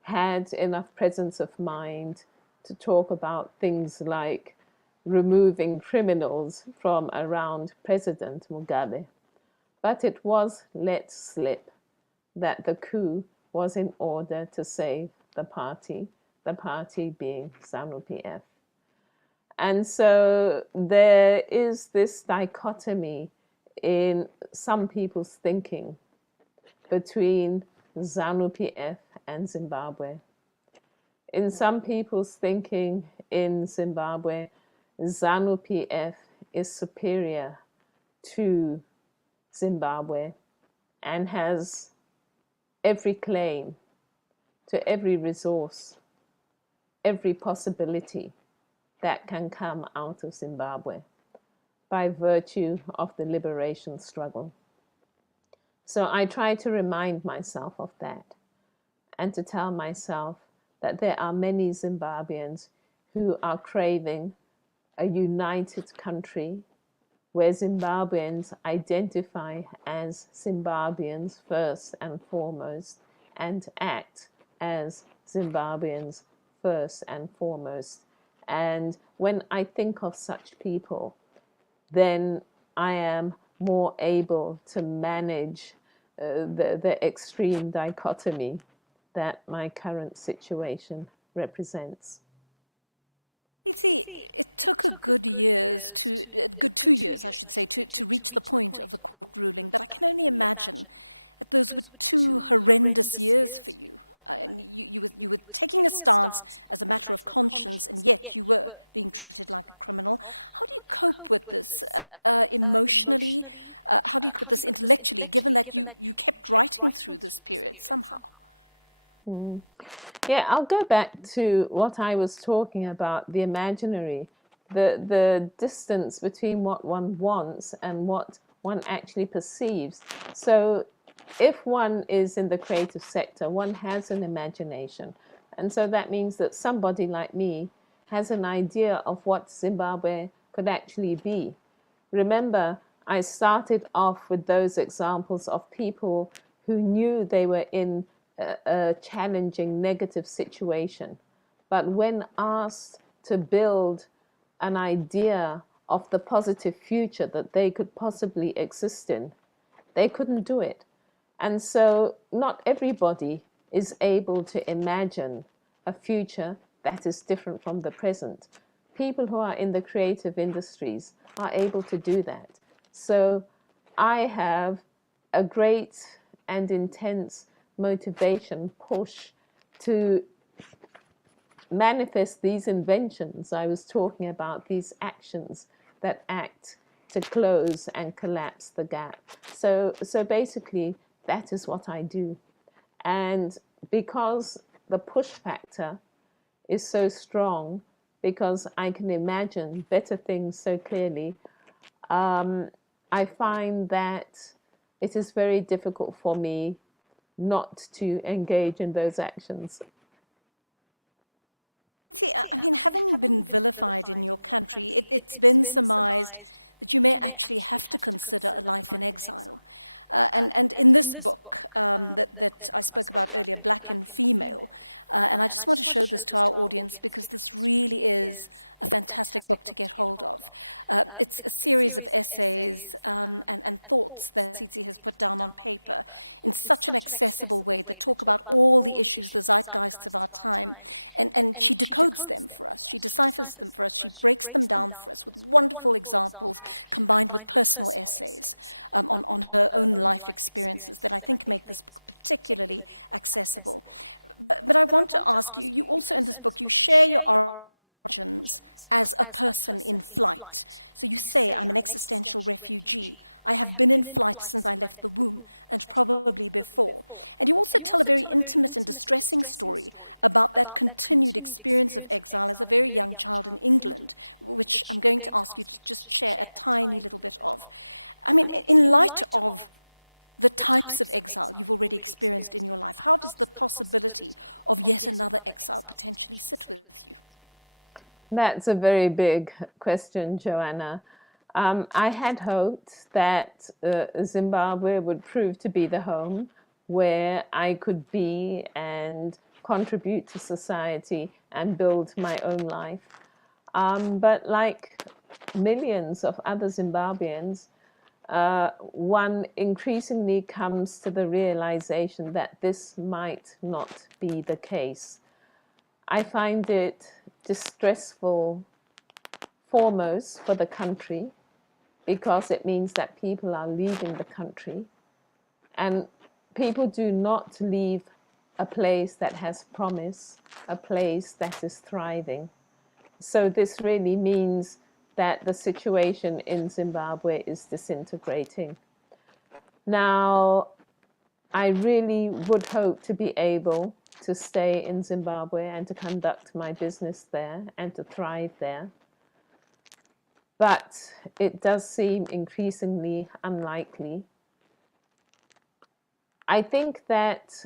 had enough presence of mind to talk about things like removing criminals from around President Mugabe. But it was let slip that the coup was in order to save the party being ZANU-PF. And so there is this dichotomy in some people's thinking between ZANU-PF and Zimbabwe. In some people's thinking in Zimbabwe, ZANU-PF is superior to Zimbabwe and has every claim to every resource, every possibility that can come out of Zimbabwe by virtue of the liberation struggle. So I try to remind myself of that and to tell myself that there are many Zimbabweans who are craving a united country where Zimbabweans identify as Zimbabweans first and foremost and act as Zimbabweans first and foremost. And when I think of such people, then I am more able to manage the extreme dichotomy that my current situation represents. Tsitsi, it took a good 2 years, I should say, to reach the point of the court ruling, but I can only imagine that those were 2 horrendous years for you. And you were taking a stance as a matter of conscience, and yet you were being treated like a criminal. How do you cope with this emotionally? How do you cope with this intellectually, given that you kept writing through this period somehow? Yeah, I'll go back to what I was talking about, the imaginary, the distance between what one wants and what one actually perceives. So if one is in the creative sector, one has an imagination. And so that means that somebody like me has an idea of what Zimbabwe could actually be. Remember, I started off with those examples of people who knew they were in a challenging, negative situation. But when asked to build an idea of the positive future that they could possibly exist in, they couldn't do it. And so not everybody is able to imagine a future that is different from the present. People who are in the creative industries are able to do that. So I have a great and intense motivation, push to manifest these inventions I was talking about, these actions that act to close and collapse the gap. So basically, that is what I do. And because the push factor is so strong, because I can imagine better things so clearly, I find that it is very difficult for me not to engage in those actions. See, I mean, having been vilified in your country, it's been surmised that you may actually have to consider a life in exile. And in this book that I spoke about earlier, Black and Female, and I just want to show this to our audience because this really is a fantastic book to get hold of. It's a series of essays and thoughts that Tsitsi has put down on paper in such an accessible way that talk about all the issues, the zeitgeists of our time, and she decodes them for us, she deciphers them for us, she breaks them down for us with wonderful examples combined with personal essays on her own life experiences that I think make this book particularly accessible. But I want to ask you, you also in this book, you share your origins as a person in flight. So you say, I'm an existential refugee. I have been in flight since I left the womb, and probably before. And you also tell a very intimate and distressing story about that continued experience of exile as a very young child in England, which I'm going to ask you to just share a tiny little bit of. I mean, in light of the types of exile you've already experienced in your life, how does the possibility of yet another exile potentially sit with you? That's a very big question, Joanna. I had hoped that Zimbabwe would prove to be the home where I could be and contribute to society and build my own life. But like millions of other Zimbabweans, one increasingly comes to the realization that this might not be the case. I find it distressful, foremost for the country, because it means that people are leaving the country. And people do not leave a place that has promise, a place that is thriving. So this really means that the situation in Zimbabwe is disintegrating. Now, I really would hope to be able to stay in Zimbabwe and to conduct my business there and to thrive there. But it does seem increasingly unlikely. I think that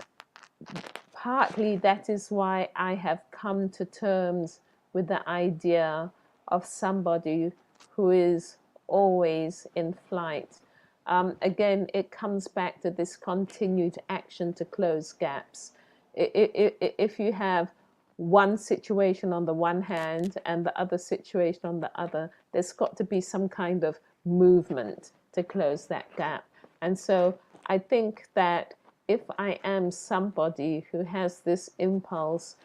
partly that is why I have come to terms with the idea of somebody who is always in flight. Again, it comes back to this continued action to close gaps. If you have one situation on the one hand and the other situation on the other, there's got to be some kind of movement to close that gap. And so I think that if I am somebody who has this impulse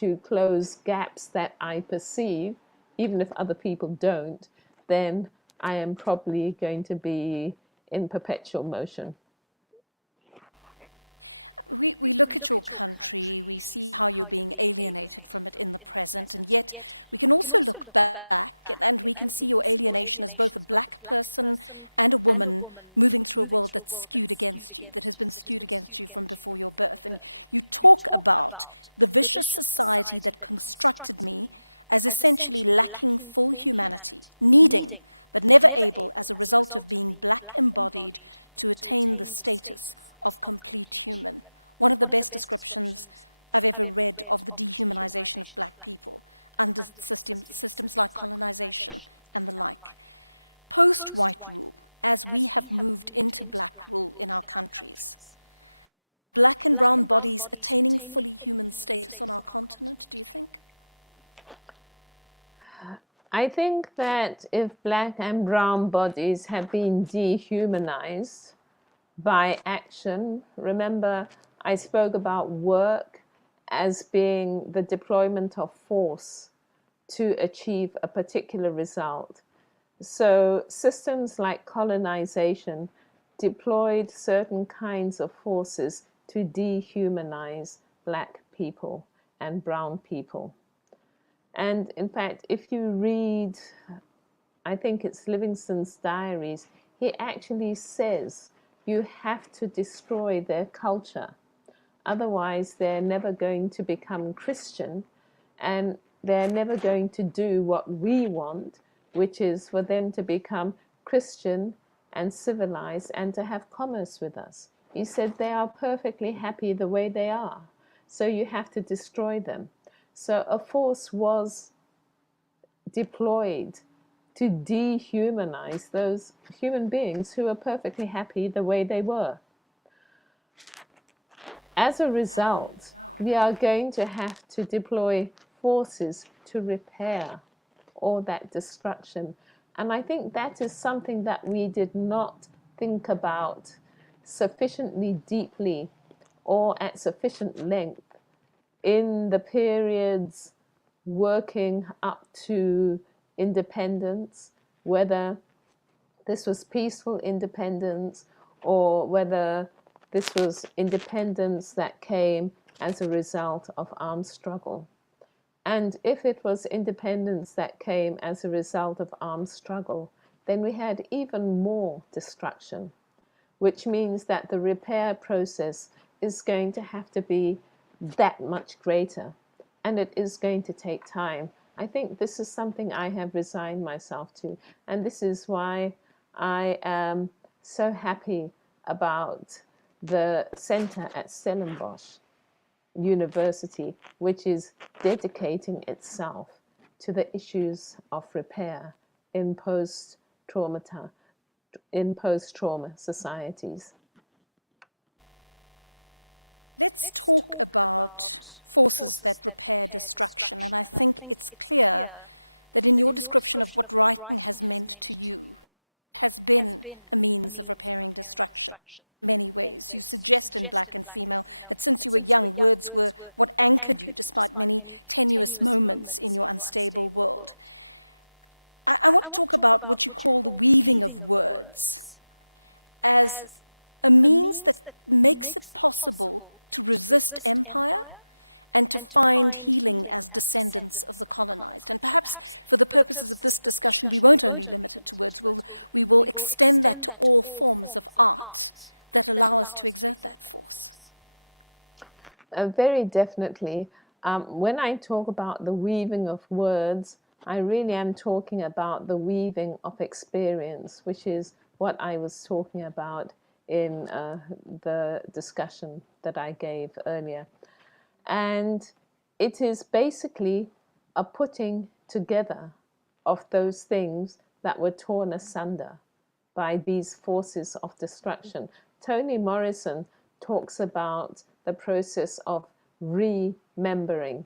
to close gaps that I perceive, even if other people don't, then I am probably going to be in perpetual motion. We look at your country, we see how you're being alienated from it in the present, and yet we can also look back and we can see your alienation as both a black person and a woman moving through a world that's skewed against you, that has been skewed against you from before your birth. And you talk about the vicious society that constructed me as essentially lacking full humanity, needing but never able, as a result of being black embodied, to attain the status of complete human. One of the best descriptions I've ever read of the dehumanization of black people under systems like colonization and the like. Post-white rule, as we have moved into black rule in our countries, black and brown bodies attaining fully human status on our continent, do you think? I think that if black and brown bodies have been dehumanized by action, remember I spoke about work as being the deployment of force to achieve a particular result. So systems like colonization deployed certain kinds of forces to dehumanize black people and brown people. And in fact, if you read, I think it's Livingstone's diaries, he actually says you have to destroy their culture. Otherwise, they're never going to become Christian, and they're never going to do what we want, which is for them to become Christian and civilized and to have commerce with us. He said they are perfectly happy the way they are. So you have to destroy them. So a force was deployed to dehumanize those human beings who were perfectly happy the way they were. As a result, we are going to have to deploy forces to repair all that destruction. And I think that is something that we did not think about sufficiently deeply or at sufficient length in the periods working up to independence, whether this was peaceful independence or whether this was independence that came as a result of armed struggle. And if it was independence that came as a result of armed struggle, then we had even more destruction, which means that the repair process is going to have to be that much greater, and it is going to take time. I think this is something I have resigned myself to, and this is why I am so happy about the center at Stellenbosch University, which is dedicating itself to the issues of repair in post-trauma societies. Let's talk about forces that repair destruction. And I think it's clear that in your description of what writing has meant to you, it has been a means of repairing destruction in many ways. You suggest in Black and Female that since you were young, words were what anchored you despite many tenuous moments in your unstable world. I want to talk about what you call the weaving of words as a means that makes it possible to resist empire and to find healing as descendants of the colonized. And perhaps for the purposes of this discussion, we won't only limit it to words, we will extend that to all forms of art that allow us to exert that force. Very definitely. When I talk about the weaving of words, I really am talking about the weaving of experience, which is what I was talking about in the discussion that I gave earlier. And it is basically a putting together of those things that were torn asunder by these forces of destruction. Toni Morrison talks about the process of remembering.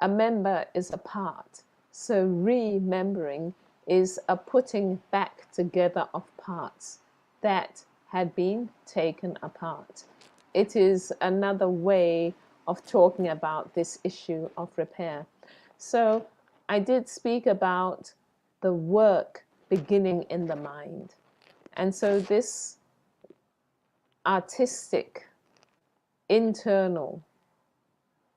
A member is a part, so remembering is a putting back together of parts that had been taken apart. It is another way of talking about this issue of repair. So I did speak about the work beginning in the mind. And so this artistic internal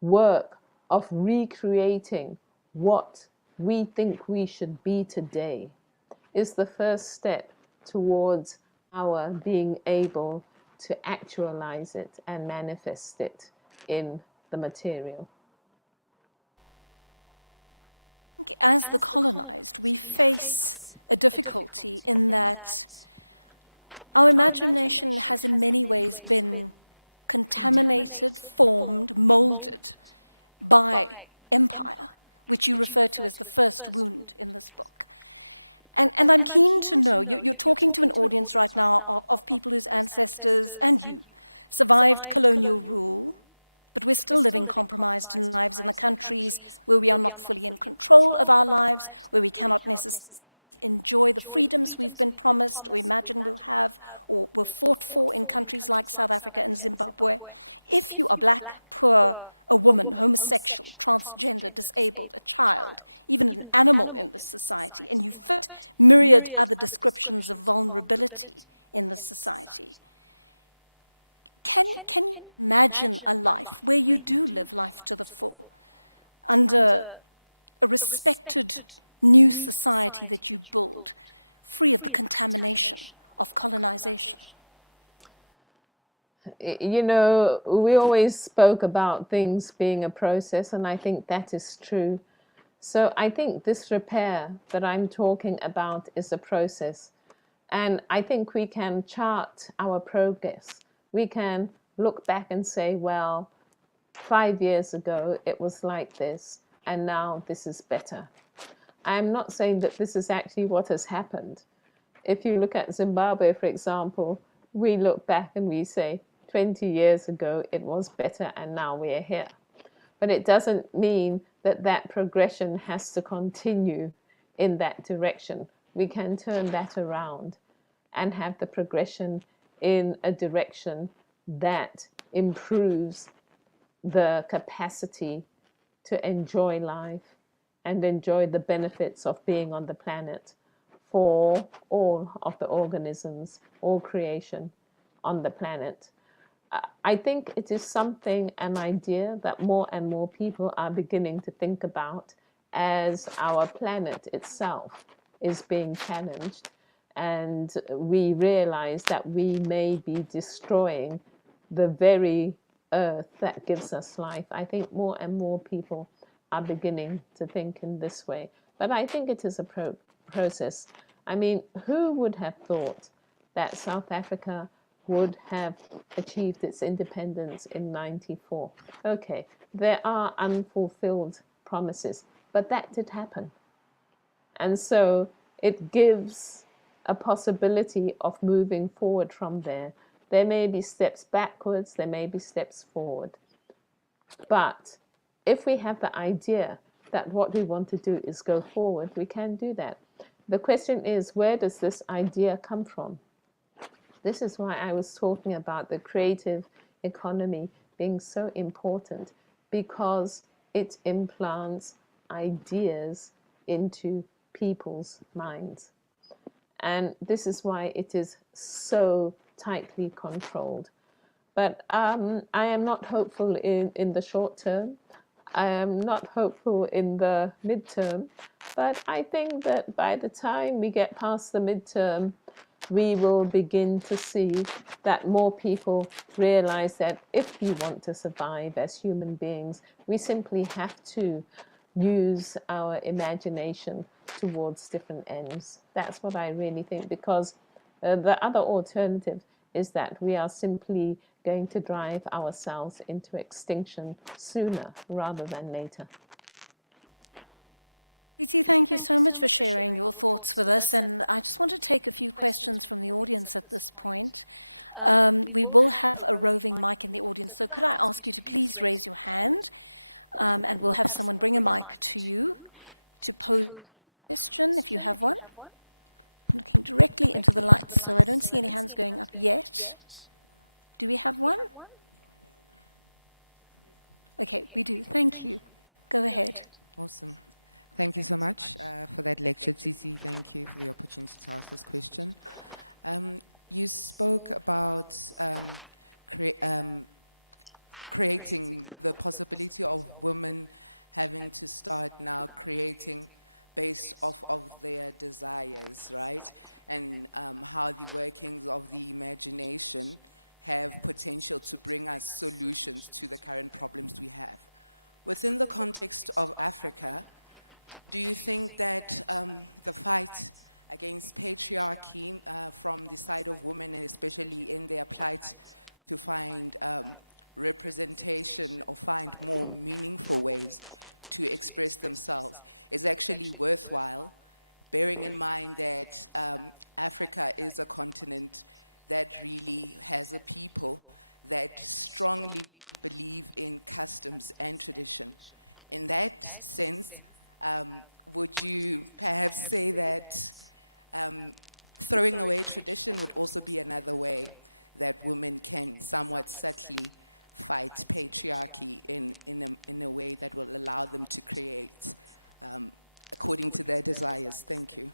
work of recreating what we think we should be today is the first step towards our being able to actualize it and manifest it in the material. As the colonized, we face a difficulty in that our imagination has in many ways been contaminated, formed, molded by empire, which you refer to as the first wound in this book. And I'm keen to know, you're talking to an audience right now of people whose ancestors and you survived colonial rule, but we're still living compromised lives in the countries where we are not fully in control of our lives, where we cannot necessarily enjoy the freedoms we've been promised or imagine we'll have or were fought for in countries like South Africa and Zimbabwe. If you are black, poor, a woman, homosexual, transgender, disabled, a child, even an animal in this society, and you fit myriad other descriptions of vulnerability in this society, can you imagine a life where you do live life to the full, under a respected new society that you build, free of the contamination of colonization? You know, we always spoke about things being a process, and I think that is true. So I think this repair that I'm talking about is a process. And I think we can chart our progress. We can look back and say, well, 5 years ago it was like this, and now this is better. I'm not saying that this is actually what has happened. If you look at Zimbabwe, for example, we look back and we say, 20 years ago it was better and now we're here. But it doesn't mean that that progression has to continue in that direction. We can turn that around and have the progression in a direction that improves the capacity to enjoy life and enjoy the benefits of being on the planet for all of the organisms, all creation on the planet. I think it is something, an idea that more and more people are beginning to think about as our planet itself is being challenged. And we realize that we may be destroying the very earth that gives us life. I think more and more people are beginning to think in this way. But I think it is a process. I mean, who would have thought that South Africa would have achieved its independence in 94? Okay, there are unfulfilled promises, but that did happen. And so it gives a possibility of moving forward from there. There may be steps backwards, there may be steps forward. But if we have the idea that what we want to do is go forward, we can do that. The question is, where does this idea come from? This is why I was talking about the creative economy being so important, because it implants ideas into people's minds. And this is why it is so tightly controlled. But I am not hopeful in the short term. I am not hopeful in the midterm. But I think that by the time we get past the midterm, we will begin to see that more people realize that if we want to survive as human beings, we simply have to use our imagination towards different ends. That's what I really think, because the other alternative is that we are simply going to drive ourselves into extinction sooner rather than later. Tsitsi, thank you so much for sharing your thoughts with us. And I just want to take a few questions from the audience at this point. We will have a roving mic in the audience, so could I ask you to please raise your hand, and we'll have someone bring a mic to you to pose a question if you have one. I'm looking directly into the light, so I don't see any hands going up yet. Do we have one? Okay, we do. Thank you. Go ahead. Awesome. Thank you so much for that lecture, Tsitsi. Thank you for the opportunity to ask this question. creating the possibility of women having to start now creating based off of their desires, right? And how the workings of the imagination have potential to bring us solutions to the current problems we have. Within the context of Africa, do you think that the fight against patriarchy from the side of women, and especially in their plight to find representation or find more meaningful ways to express themselves, is actually worthwhile, bearing in mind that Africa is a continent that really has a people that strongly believe in customs and tradition? In that sense, would you perhaps say that throwing away tradition would also be another way that women can somewhat subtly fight patriarchy in a way that will allow them to create according to their desires? Thank you.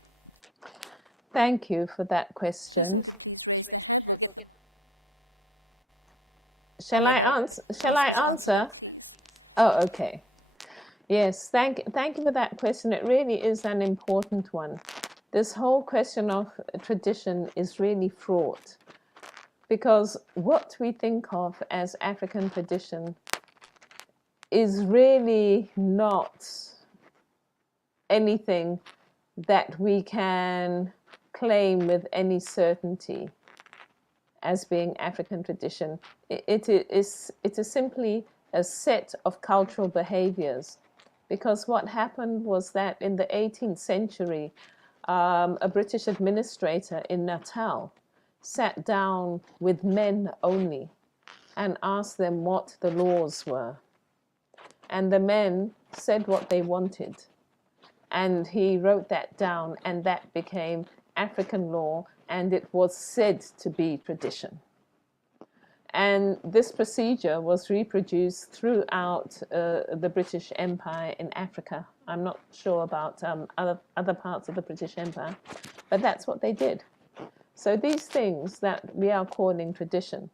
Thank you for that question. Person could please raise their hand. We'll get them. Shall I answer? Shall I answer? That, please. Oh, okay. Yes, thank you for that question. It really is an important one. This whole question of tradition is really fraught, because what we think of as African tradition is really not anything that we can claim with any certainty as being African tradition. It is simply a set of cultural behaviors. Because what happened was that in the 18th century, a British administrator in Natal sat down with men only and asked them what the laws were. And the men said what they wanted. And he wrote that down, and that became African law, and it was said to be tradition. And this procedure was reproduced throughout the British Empire in Africa. I'm not sure about other parts of the British Empire, but that's what they did. So these things that we are calling tradition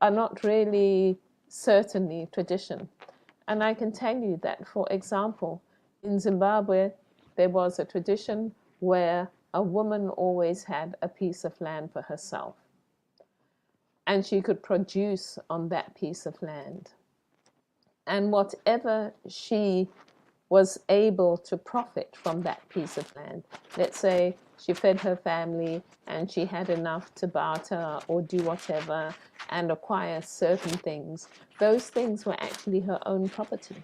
are not really certainly tradition. And I can tell you that, for example, in Zimbabwe, there was a tradition where a woman always had a piece of land for herself, and she could produce on that piece of land. And whatever she was able to profit from that piece of land, let's say she fed her family and she had enough to barter or do whatever and acquire certain things, those things were actually her own property.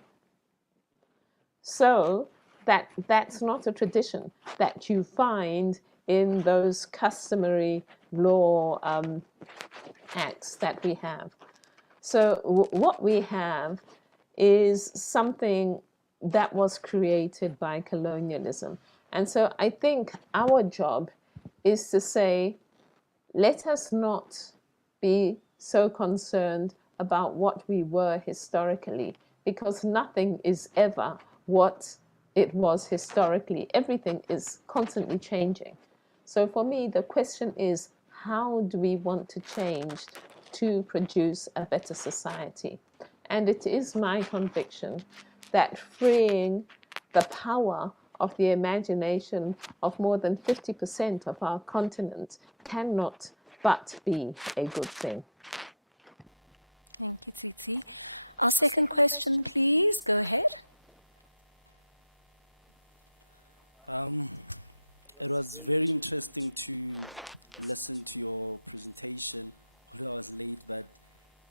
So that's not a tradition that you find in those customary law acts that we have. So what we have is something that was created by colonialism. And so I think our job is to say, let us not be so concerned about what we were historically, because nothing is ever what it was historically. Everything is constantly changing. So for me, the question is, how do we want to change to produce a better society? And it is my conviction that freeing the power of the imagination of more than 50% of our continent cannot but be a good thing. Thank you, Tsitsi. Our second question, please. Go ahead. It was very interesting to listen to your presentation, although I was late, but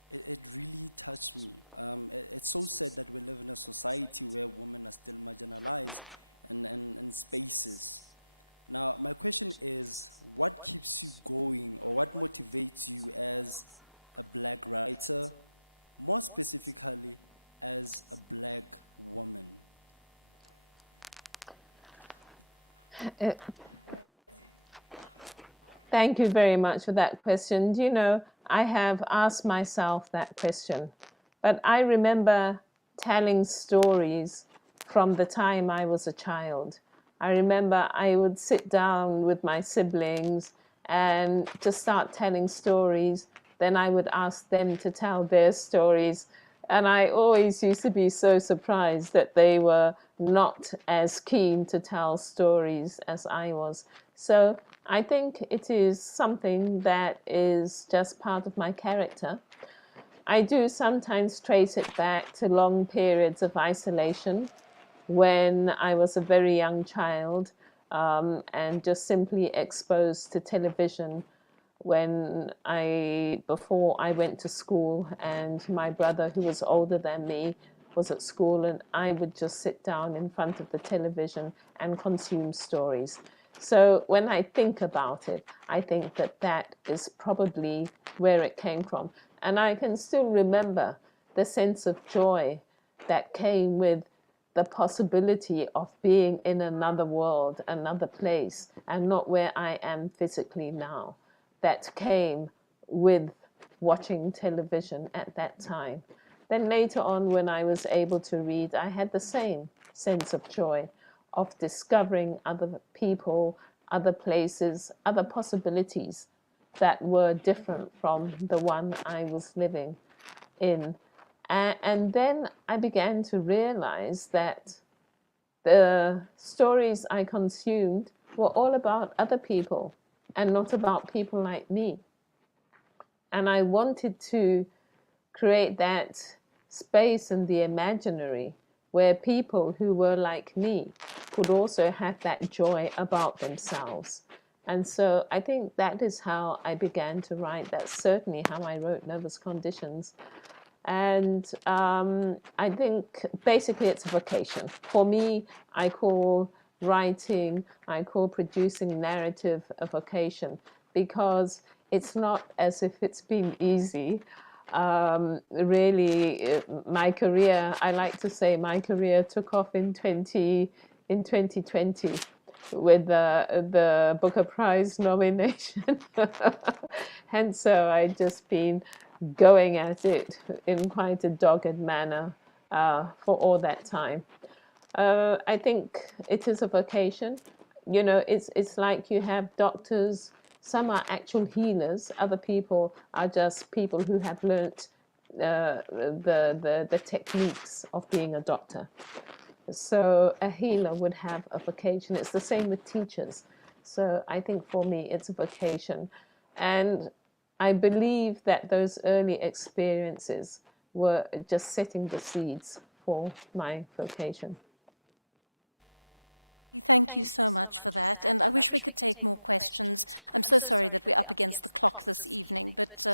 it really touched me. It's so sad that we live in a society where women are still marginalized in spaces. Now, my question is, what keeps you going, or what motivates you as a black writer, more specifically as a black woman? Thank you very much for that question. You know, I have asked myself that question, but I remember telling stories from the time I was a child. I remember I would sit down with my siblings and to start telling stories. Then I would ask them to tell their stories. And I always used to be so surprised that they were not as keen to tell stories as I was. So I think it is something that is just part of my character. I do sometimes trace it back to long periods of isolation when I was a very young child, and just simply exposed to television before I went to school, and my brother, who was older than me, was at school, and I would just sit down in front of the television and consume stories. So when I think about it, I think that that is probably where it came from. And I can still remember the sense of joy that came with the possibility of being in another world, another place, and not where I am physically now. That came with watching television at that time. Then later on, when I was able to read, I had the same sense of joy of discovering other people, other places, other possibilities that were different from the one I was living in. And then I began to realize that the stories I consumed were all about other people and not about people like me. And I wanted to create that space in the imaginary where people who were like me could also have that joy about themselves. And so I think that is how I began to write. That's certainly how I wrote Nervous Conditions. And I think basically it's a vocation. For me, I call producing narrative a vocation, because it's not as if it's been easy. Really, my career, I like to say my career took off in 2020 with the Booker Prize nomination. And so I've just been going at it in quite a dogged manner for all that time. I think it is a vocation. You know, it's like you have doctors. Some are actual healers. Other people are just people who have learnt the techniques of being a doctor. So a healer would have a vocation. It's the same with teachers. So I think for me, it's a vocation. And I believe that those early experiences were just setting the seeds for my vocation. Thank you so much for that. And I wish we could take more questions. I'm so sorry that we're up against the clock this evening. But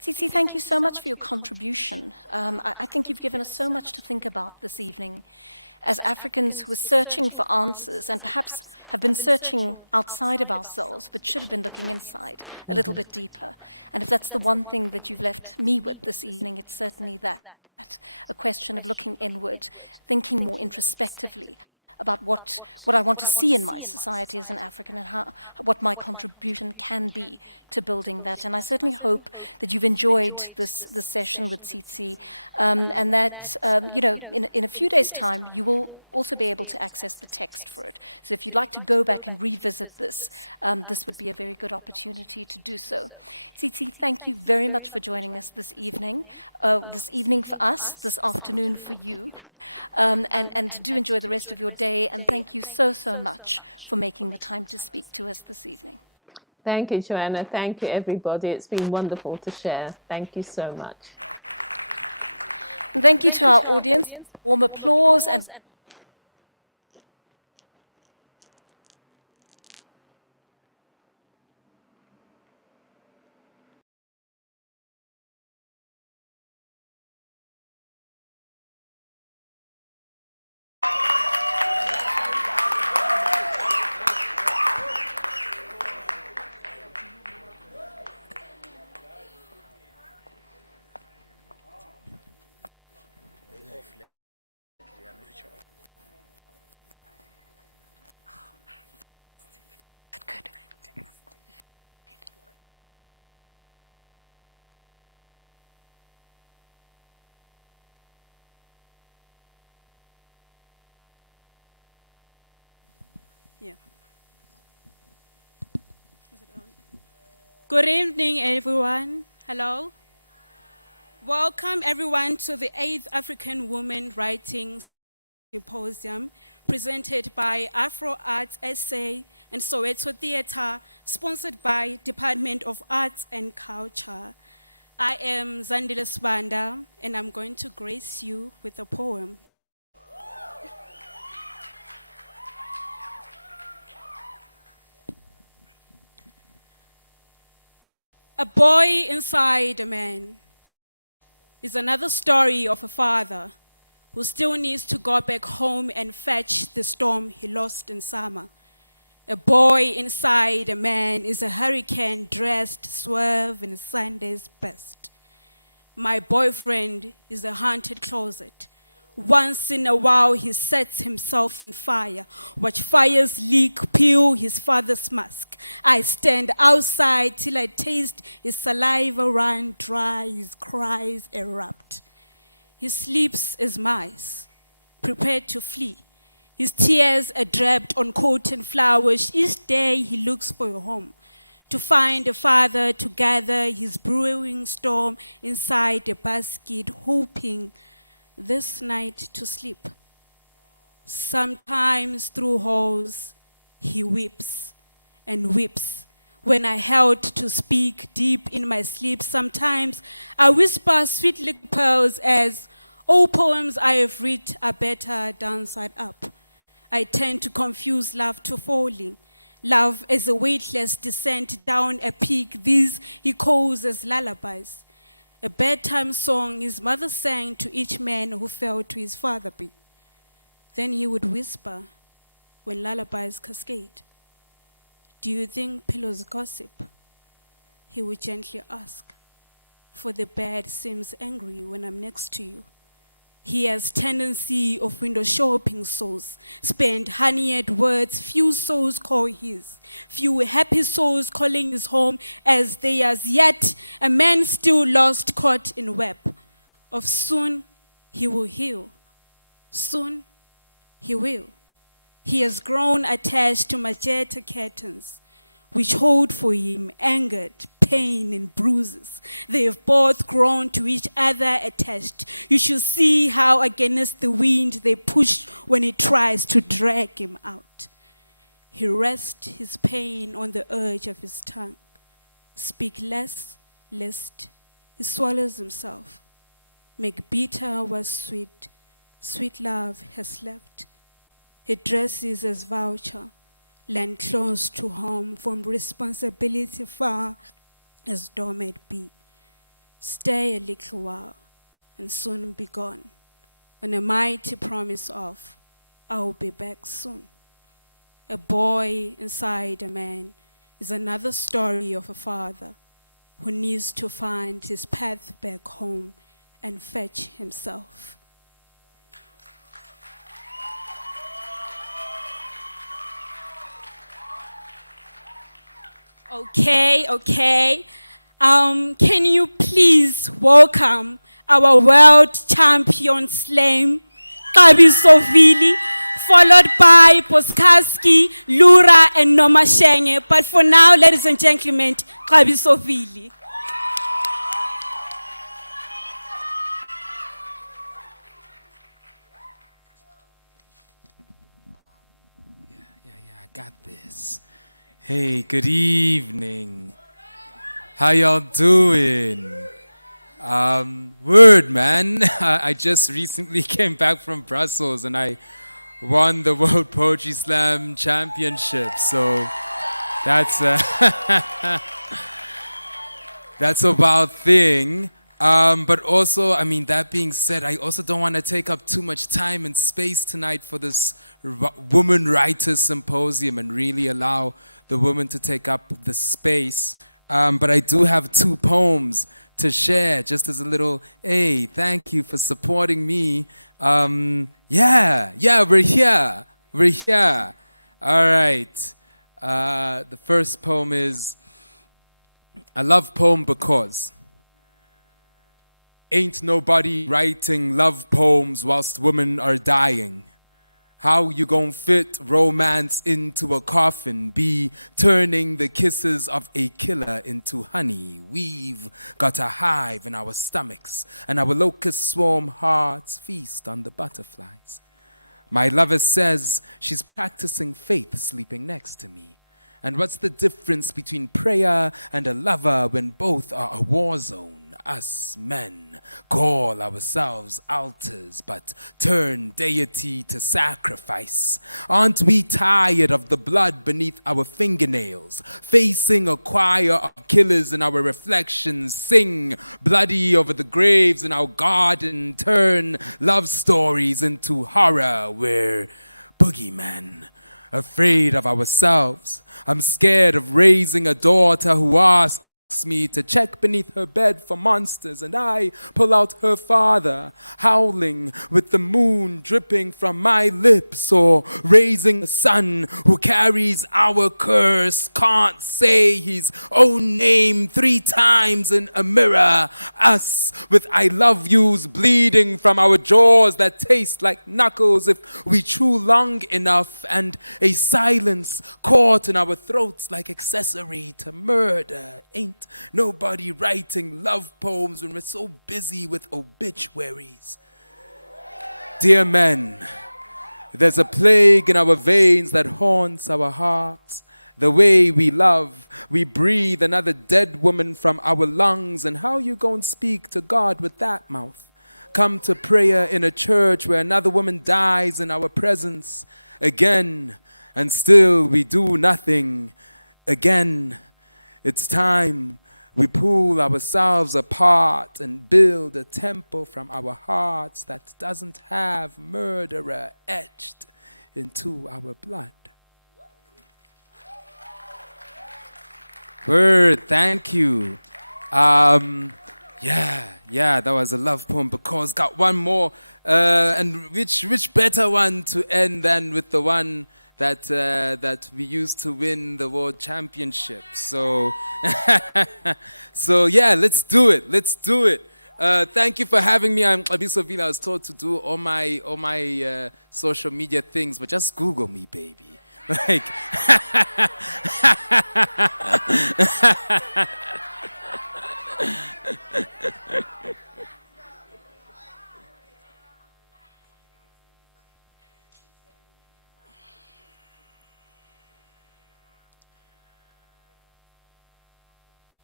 Tsitsi, thank you so much for your contribution. I think you've given us so much to think about this evening. As Africans who are searching for answers and perhaps have been searching outside of ourselves, but should have been looking inside a little bit deeper. And if that's the one thing that you've left me with this evening, it's certainly that, a question of looking inward, thinking more introspectively about what I want to see in my society as an African, and what my contribution can be to building that. And I certainly hope that you've enjoyed this session with Tsitsi, and that in a few days' time you will also be able to access the text for it. So if you'd like to go back and revisit this, this would be a very good opportunity to do so. Tsitsi, thank you very much for joining us this evening. This evening for us, this afternoon for you. And do enjoy the rest of your day, and thank you so much for making the time to speak to us this evening. Thank you, Joanna. Thank you, everybody. It's been wonderful to share. Thank you so much. And thank you to our audience. Warm applause and Yeah. Good evening, everyone. Hello. Welcome everyone to the 8th African Women Writing Symposium, presented by Afro Arts SA and Soweto Theatre, sponsored by Department of Arts and Culture. I am Zandile Sibanda, and I'm going to grace you with a poem. A boy inside a man is another story of a father who still needs to go back home and fetch the storm he lost in summer. A boy inside a man is a hurricane dressed to swerve in Sunday's best. My boyfriend is a haunted closet. Once in a while he sets himself on fire. Watch fires leak, peel his father's mask. I stand outside till I taste his saliva run dry, his cries erupt. He sleeps as mice, prepared to flee. His tears are draped on cotton flowers. Each day he looks for a home, to find a father, to gather his brewing storm inside a basket, hoping this night to sleep. Sometimes through holes he weeps and weeps. When I held to speak deep in my sleep, sometimes I whisper sweet little pearls as, all poems I have read are better downside up. I tend to confuse love to falling. Love as a weightless descent down a peak, these he calls as lullabies. A bedtime song his mother sang to each man who fell to his father beat. Then he would whisper when lullabies cascade. Do you think pillows gossip? He would gently ask, for the bed seems angry when I'm next to you. He has tendency of window shopping souls, spend honeyed words few souls call his, few happy souls calling his home as theirs, yet a man still lost caught in web of soon he will heal, soon he will. He has grown attached to magenta curtains, which hold for him angered pain and bruises. They have both grown to each other attached. You should see how against the wind they push when he tries to drag him out. He rests his pain on the edge of his tongue. Speak less, lest he swallows himself. Make bitter was sweet, sweet love has left. He dresses as voucher, land close to home, from responsibility far as doormat be. Stay a little while and soon be gone, on a mighty promise of, I'll be back soon. A boy inside a man is another story of a father who needs to find his path back home and fetch himself. Okay. Can you please welcome our world champion slam, Xabiso Vili, followed by Boskaski, Lura, and Noma Shenge. But for now, ladies and gentlemen, Xabiso Vili. I got this. Hey, good evening. How y'all doing? Word, man. I just recently came back from Brussels and I won the World Poetry Slam Championship. So that's that's a wild thing. But also, I mean, that being said, I also don't want to take up too much time and space tonight for this Woman Writers Symposium and really allow the women to take up the space. But I do have 2 poems to share, just as a little, hey, thank you for supporting me. Yeah, we're here. All right. The first poem is, I love poem because ain't nobody writing love poems whilst women are dying. How you gon' fit romance into a coffin? Be turning the kisses of a killer into honey. We've got a hive in our stomachs, and our locust swarm hearts feast on the butterflies. My lover says she's practicing faith sleeping next to me. And what's the difference between prayer and a lover when both are a war zone? Us men call ourselves altars, but turn deity to sacrifice. Aren't we tired of the blood beneath our fingernails? Facing a choir of killers in our reflections, sing bloody over the graves in our garden, turn love stories into horror. We're boogeymen. Afraid of ourselves. I'm scared of raising a daughter who asks me to check beneath her bed for monsters, and I pull out her father, howling with the moon dripping from my lips, or raising a son who carries our curse, can't say his own name 3 times in a mirror. Us with I love yous bleeding from our jaws that taste like knuckles if we chew long enough, and a silence caught in our throats like accessory to murder. Ain't nobody writing love poems when we're so busy with obituaries. Dear men, there's a plague in our veins that haunts our hearts. The way we love, we breathe another dead woman from our lungs, and how you gonna speak to God with that mouth? Come to prayer in a church where another woman dies in our presence again, and still we do nothing. Again, it's time we pull ourselves apart and build a temple from our hearts that doesn't have murderer etched into our blood. Word, thank you. Yeah, that was a love poem. Because got one more, and which better one to end than with the one that we used to win the world championship. So, so yeah, let's do it. Thank you for having me. I'm Abisovila. I was told to do all my social media things, but just Google me, baby. Like,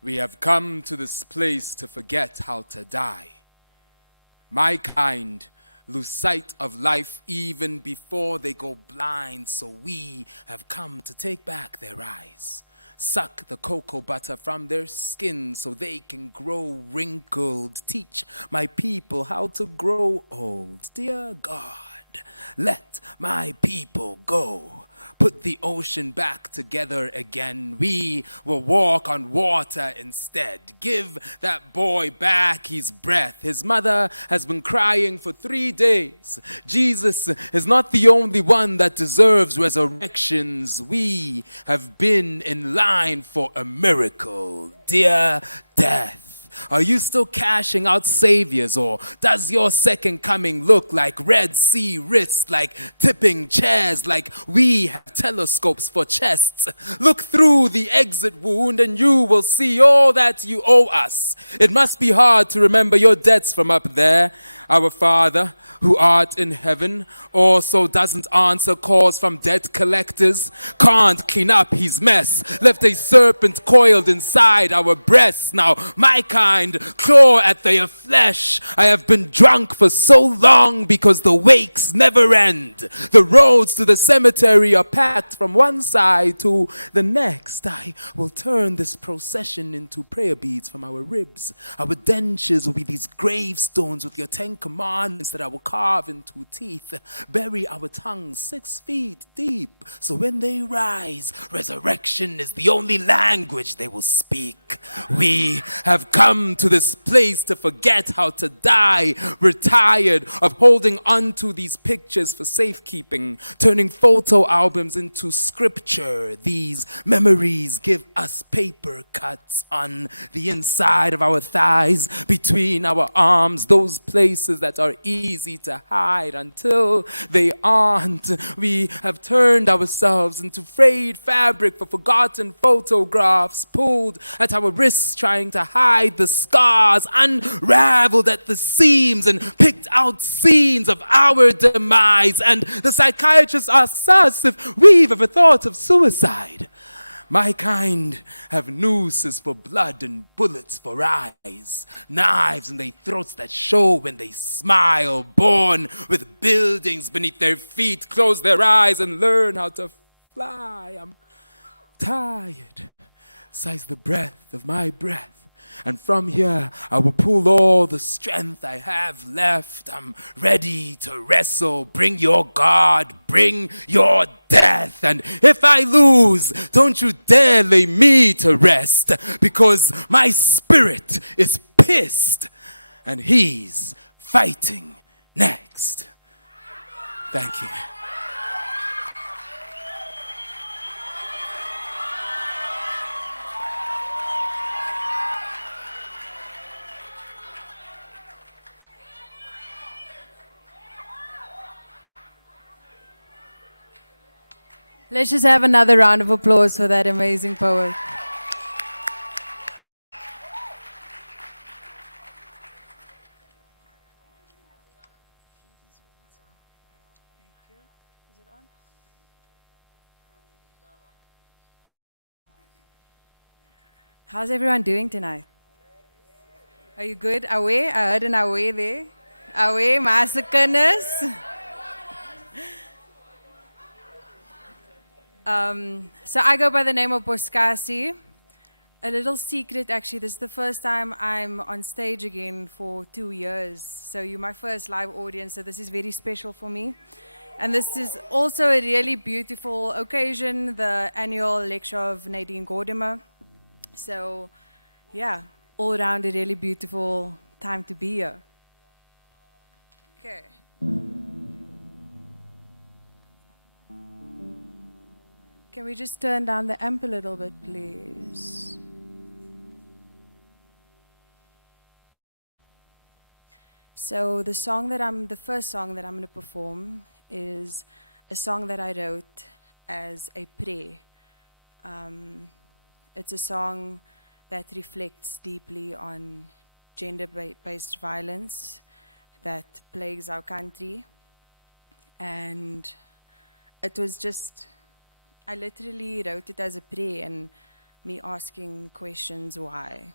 we have come to this place to forget how to die. My kind lose sight of life even before they go blind, so we have come to take back their eyes. Suck the cocoa butter from their skin so they can grow wrinkled. Teach my people how to grow old. Dear God, let my people go. Put the ocean back together again. We will walk on water instead. Give that boy back his breath. His mother has been crying for 3 days. Jesus is not the only one that deserves resurrections. We have been in line for a miracle. Dear death, are you still cashing out saviors, or does your second coming look like Red Sea wrists, like tipping chairs, like we have telescopes for chests? Look through the exit wound and you will see all that you owe us. It must be hard to remember your debts from up there. Our Father, who art in heaven, also doesn't answer calls from debt collectors, can't clean up his mess, left a serpent coiled inside our breasts. Now, my kind, claw at their flesh. I have been drunk for so long because the wakes never end. The roads to the cemetery are packed from one side to the next. I will turn this procession into prayer beads from our ribs. Our dentures will be these gravestones with your 10 commandments that I will carve into teeth. Bury our tongues 6 feet deep, so when they rise, resurrection is the only language they will speak. We have come to this place to forget forget how to die. We're tired of holding on to these pictures for safekeeping, turning photo albums into scripture. These memories give us paper cuts on the inside of our thighs, between our arms, those places that are easy to hide until they aren't. We have turned ourselves into frayed fabric for forgotten photographs, pulled at our wrists trying to hide the scars, unraveled at the seams and picked out scenes of our demise. And the psychiatrist asks us if we've ever thought of suicide. My kind have nooses for blood and bullets for eyes, knives in their throats that show when they smile, born with buildings beneath their feet, close their eyes and learn how to fly. I'm tired, sighs the breath of my breath. And from here, I will pull all the strength I have left. I'm ready to wrestle. Bring your God, bring your death. And if I lose, don't you dare lay me to rest, because my spirit is pissed and he's fighting next. Thank you. Let's just have another round of applause for that amazing poet. How's everyone doing tonight? Are you good? Away? I heard an away there. Away, massacres. So I go by the name of Boskasi. A little secret, actually, this is the first time I'm on stage again for 2 years. So you're my first live audience, so this is very special for me. And this is also a really beautiful occasion, the annual lecture of Nadine Gordimer. So, yeah, all around a really beautiful time to be here. Okay. Can we just turn down the amp a little bit, please? So the first song that I'm going to perform is a song that I wrote as a prayer. It's a song that reflects deeply on gender-based violence that plagues our country. And it was just, I literally wrote it as a prayer and me asking questions why.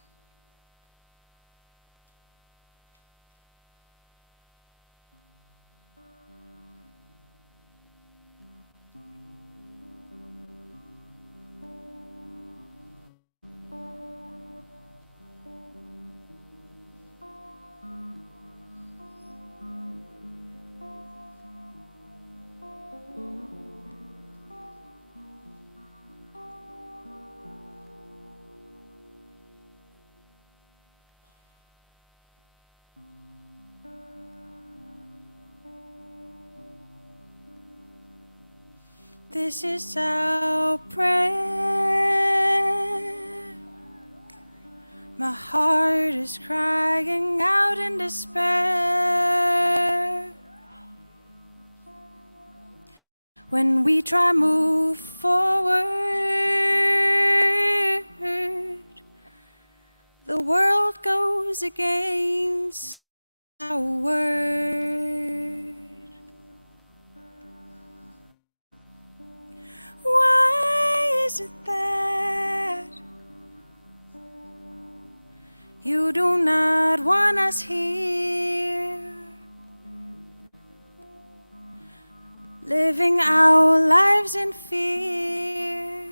This is our prayer. My heart is crying out in despair. When we try move forward, the world goes against our word. Why is it that you do not want us here, living our lives in fear?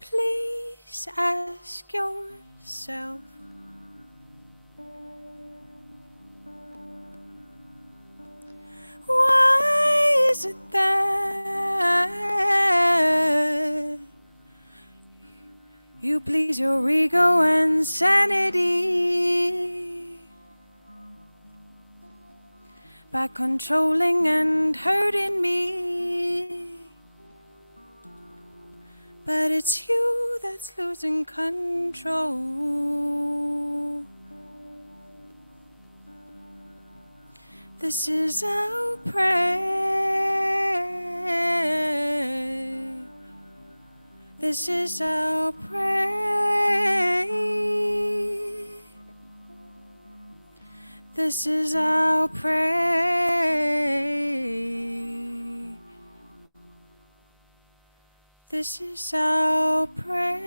Please ask yourself, why is it that You please your ego and sanity by controlling and hurting me. But it's you that's losing control. This is our prayer. This is our prayer. This is our prayer. This is our prayer.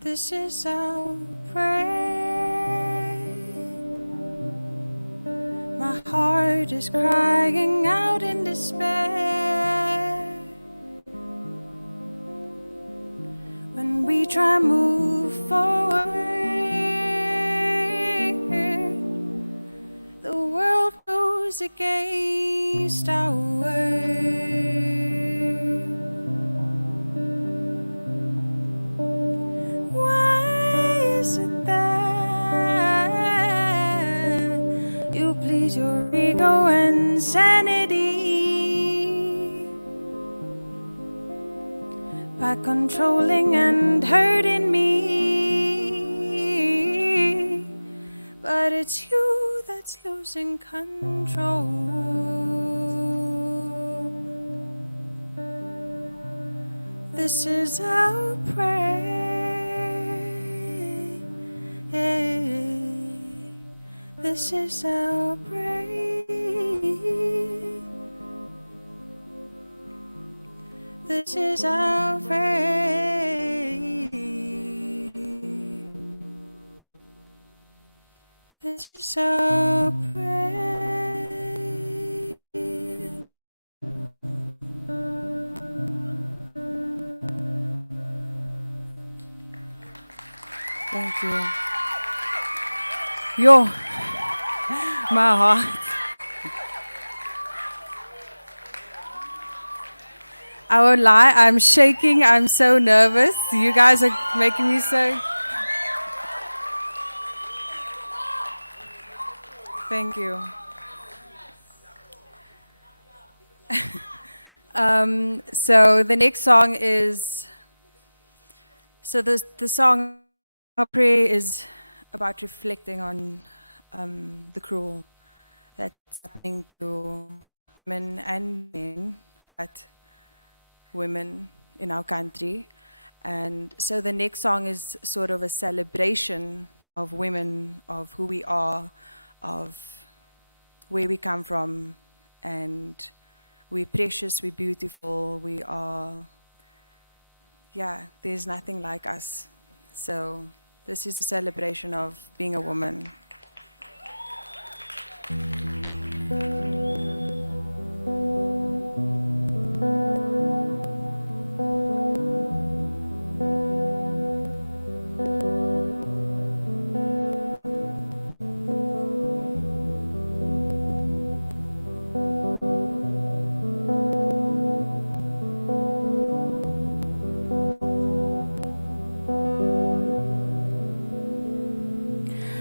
This is our prayer. My heart is crying out in despair. When we try move forward, the world goes against our word. Why is it that you please your ego and sanity by controlling and hurting me? But it's you that's losing control. This is our prayer. This is our prayer. This is our prayer. This is our prayer. Thank you. Yo, my heart. I won't lie, I'm shaking. I'm so nervous. You guys are making me so. Thank you. So the next song is. So the song Our Prayer is about reflecting on the cruel that's happening to women and men, but women in our country. And so the next song is sort of a celebration of women, of who we are, of where we come from, and we're precious, we're beautiful, we are, yeah, there's nothing like us. So this is a celebration of being a woman.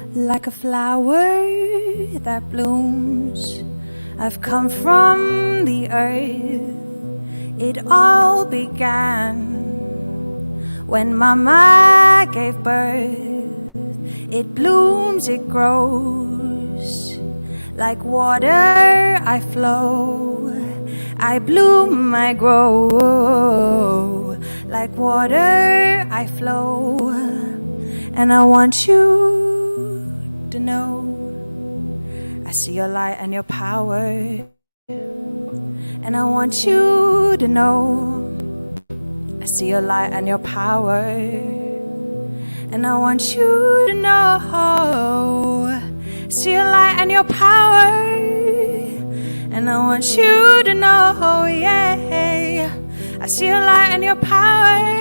Like a flower that blooms, I've come from the earth. It all began when Mama gave birth. It blooms, it grows. Like water I flow, I bloom, I grow. Like water I flow, and I want you to know I see your light and your power, and I want you to know I see your light and your power, and I want you to know I see your light and your power, and I want you to know, yeah, I see your light and your power.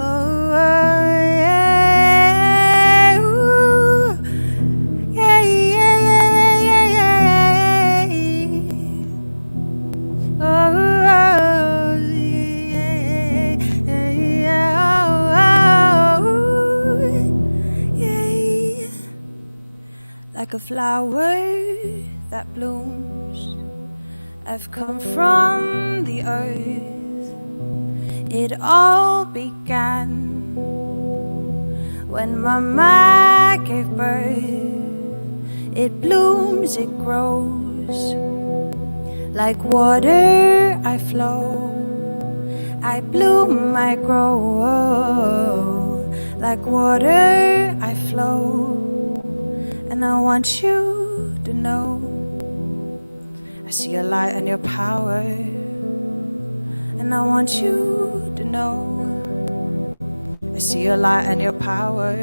Oh, yeah. Ooh. flower that blooms. I've come from the earth. It all began when Mama gave birth. It blooms, it grows. Like water I flow, I bloom, I grow. Like water I flow, and I want you to know I see your light and your power, and I want you to know I see your light and your power,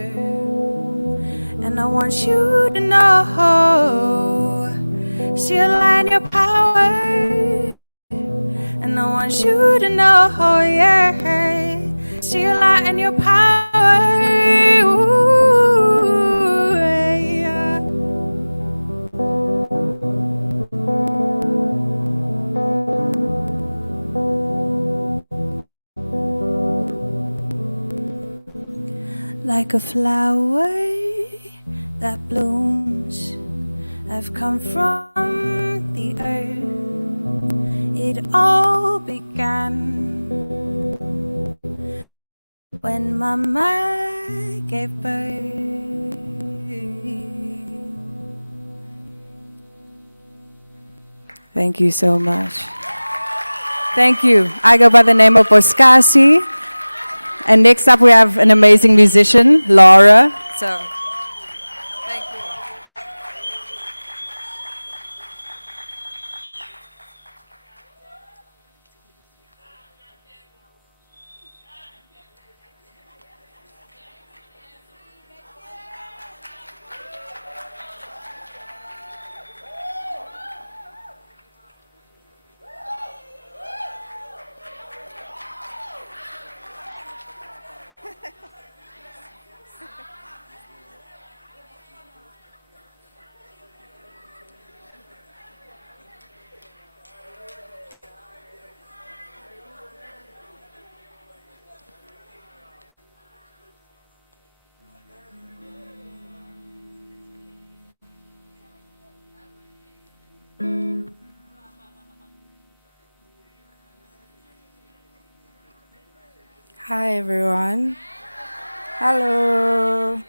and I want you to know see your light and your power, and I want you to know, yeah, see your light and your power. Ooh, yeah. Like a flower that blooms, I've come from the earth. It all began when Mama gave birth. Thank you so much. Thank you. I go by the name of Boskasi. And next up we have an amazing musician, Laura. So, thank you. Hi everyone. Hello.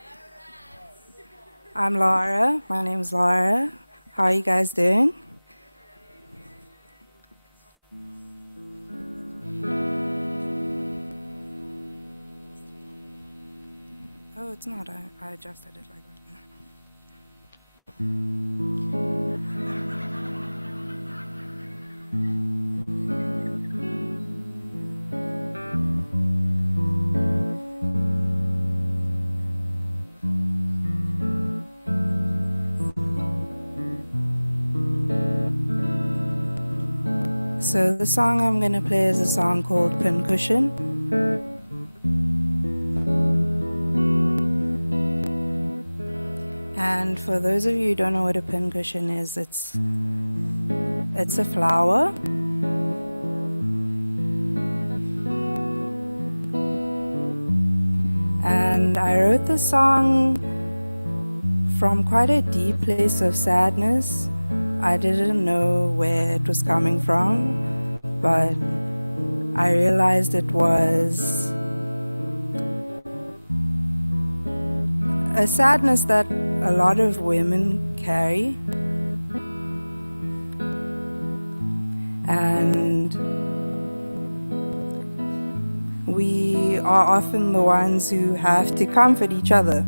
I'm Laura. My name is Laura. How are you guys doing? Oh, it's not. I adjusted it like that. So the song I'm going to play is a song called Pincushion. And for those of you who don't know what a pincushion is, it's a flower. And I wrote the song from quite a deep place of sadness. I didn't know where it was coming from, but I realized it was a sadness that a lot of women carry. And we are often the ones who have to comfort each other.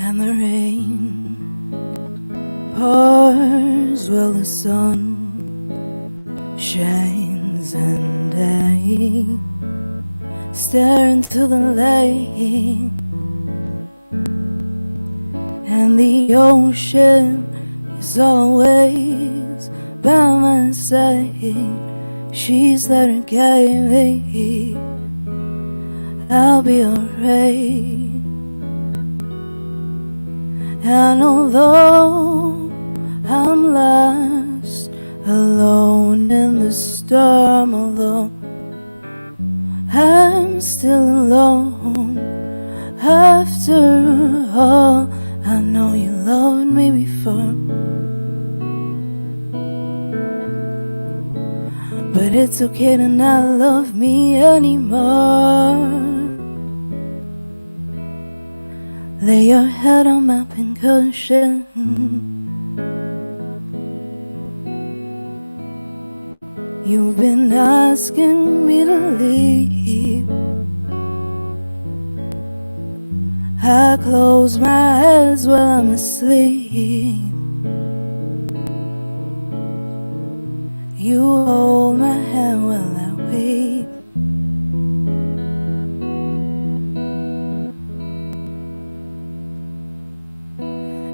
And the rain pours while the sun shines, and I stare into the lake, and the ocean is always by my side. She's there to guide me. I'll be alright. And although I'm lost, alone in the storm, although I'm still alone, after all, I know you loved me before. But it's okay to not love me anymore. Lay your head on my pink cushion. You've been asking me to leave. I close my eyes while I'm asleep. You hold my hand while I weep.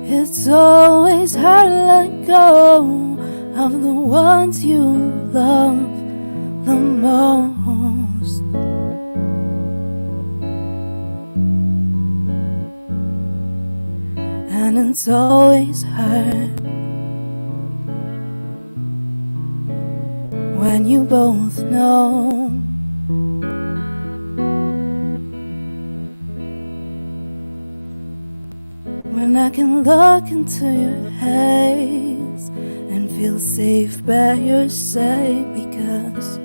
It's always hard to let go of the ones you love the most. And it's always hard when you both know. When I can look into your eyes and feel safe by your side, because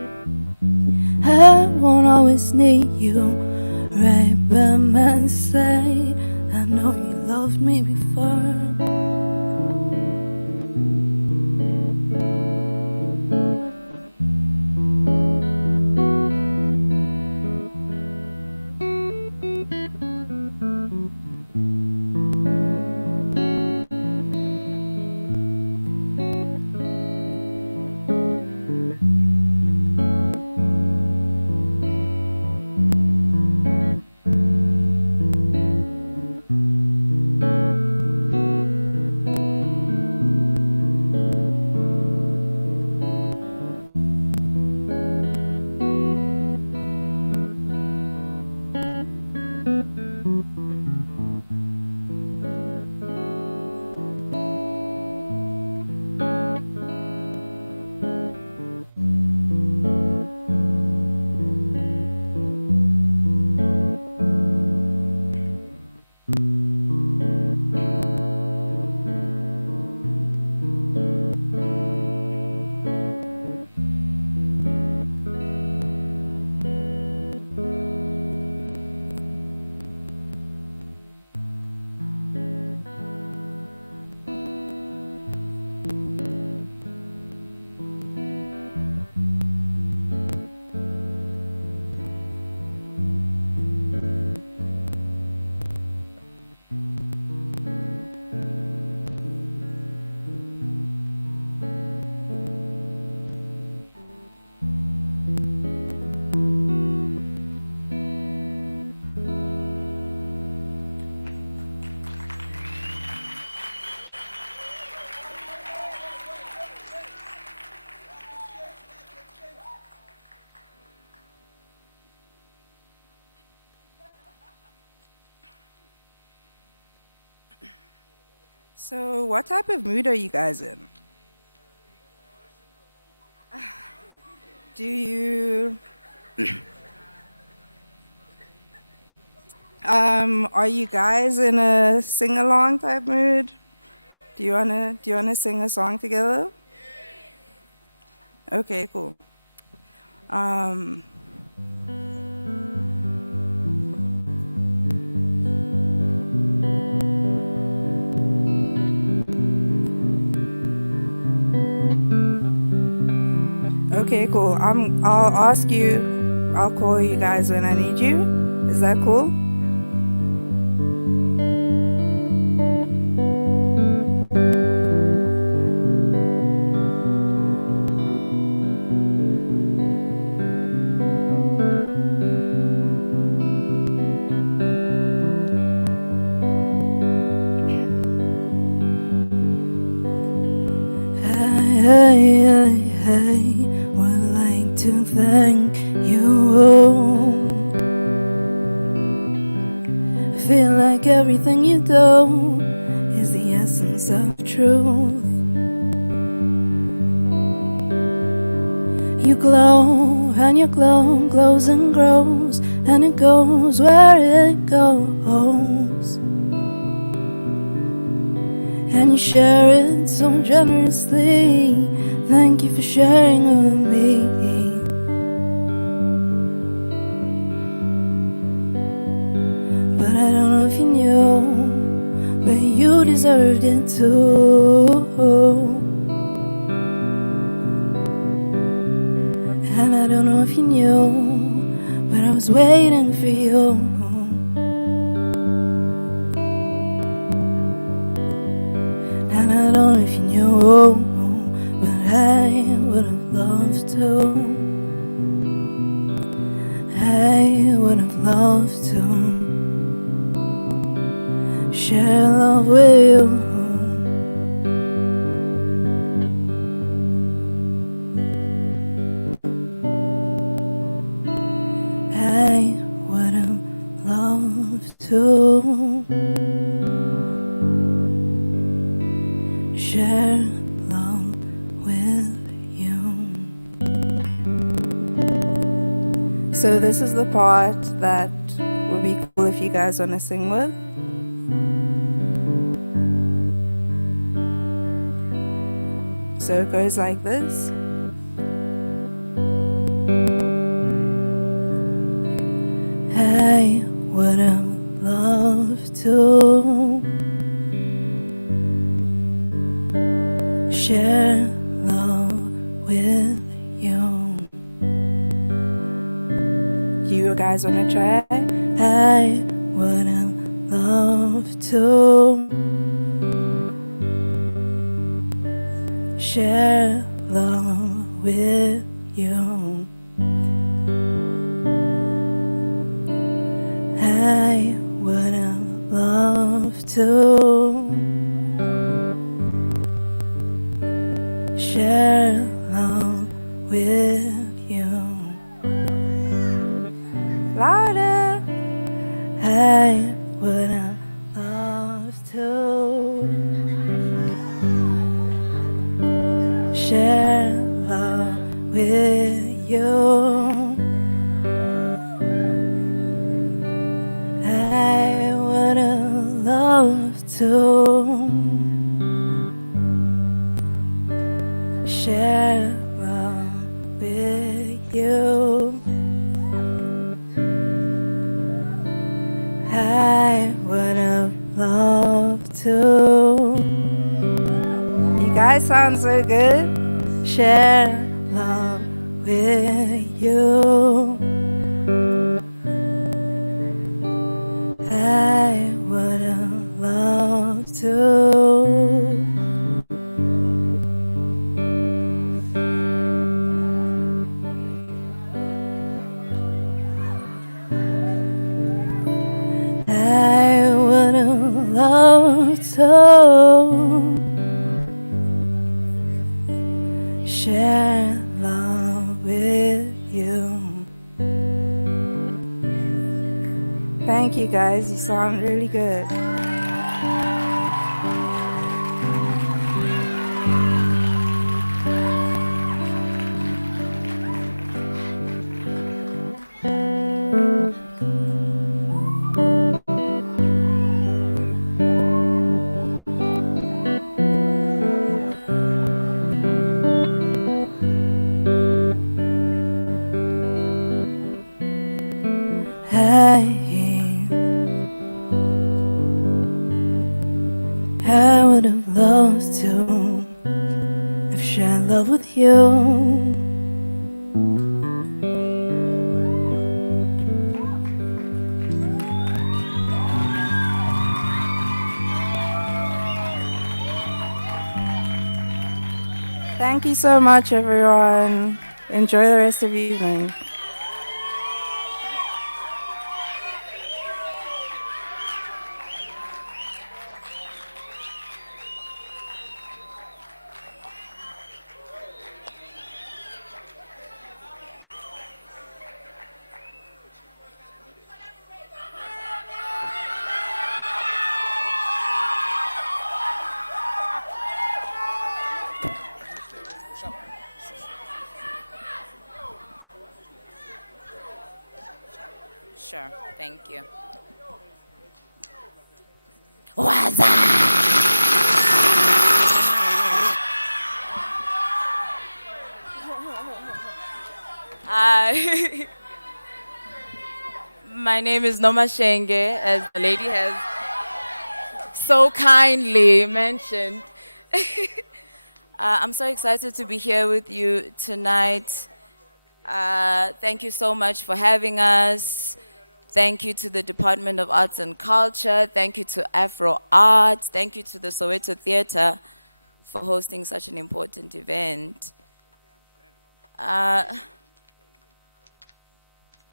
I won't always need you right by my side. I know you loved me before. So, what type of mood are you guys in? Do you are you guys in a sing-along type mood? Do you wanna sing a song together? Okay, cool. Okay, cool. I'll ask you. I'll call you guys when I need you. Is that cool? I would like to thank you. Feel like everything you do is the essence of truth. You glow and your glow glows and grows, and it goes where it goes. And you share it so generously. Thank you for sharing with me. But I don't know if you knew, but you deserved it too. And I don't know if you knew, but I was waiting for you. And I don't know if you knew, but I would have loved to. I would have loved to share love with you. I would have loved to share love with you. So this is the part that would be cool if you guys want to sing with. So it goes like this. I would have loved to share love with you. You guys want to try? I would have loved to share love with you. I would have loved to share love with you. Louder. I would have loved to share love with you. I would have loved to share love with you. I would have loved to. You guys sound so good. Share love with you. I would have loved to. I would have loved to share love with you. Thank you guys, you sound really good. I would have loved to have shared love with you. Thank you so much, everyone. Enjoy the rest of your evening. Thank you. Hi. My name is Noma Shenge, as the lady has so kindly mentioned. I'm so excited to be here with you tonight. Thank you so much for having us. Thank you to the Department of Arts and Culture. Thank you to Afro Arts. Thank you to the Soweto Theatre for hosting such an important event.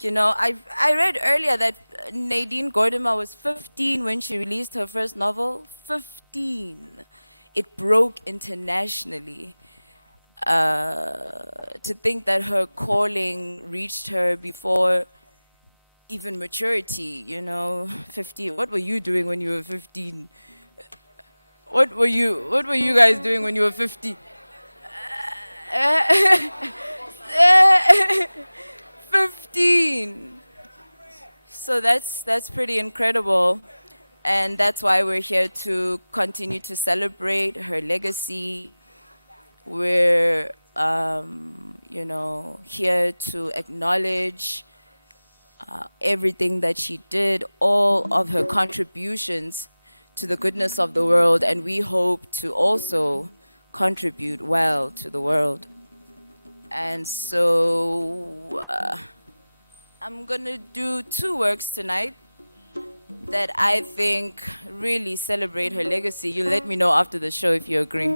You know, I read earlier that Nadine Gordimer was 15 when she released her first novel. 15. It broke internationally. To think that her calling reached her before even maturity, you know, 15. What were you doing when you were 15? What were you guys doing when you were 15? 15. So that's pretty incredible. And that's why we're here to continue to celebrate her legacy. We're, you know, here to acknowledge everything that she did, all of her contributions to the goodness of the world, and we hope to also contribute well to the world. And so I'm gonna do 2 works tonight that I think really celebrate her legacy. You let me know after the show if you agree.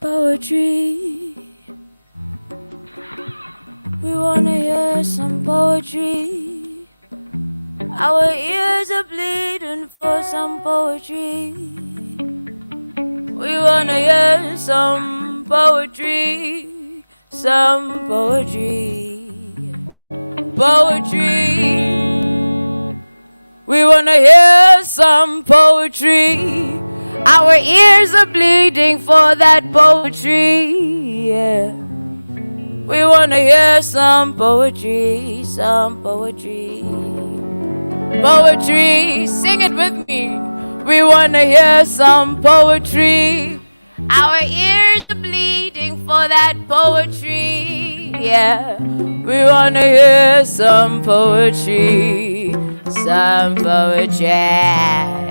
Poetry. We wanna hear some poetry. Our ears are bleeding for some poetry. We wanna hear some poetry. Some poetry. Poetry. We wanna hear some poetry. Our ears are bleeding for that poetry, yeah. We wanna hear some poetry, some poetry. Poetry, sing it with me. We wanna hear some poetry. Our ears are bleeding for that poetry, yeah. We wanna hear some poetry, some poetry.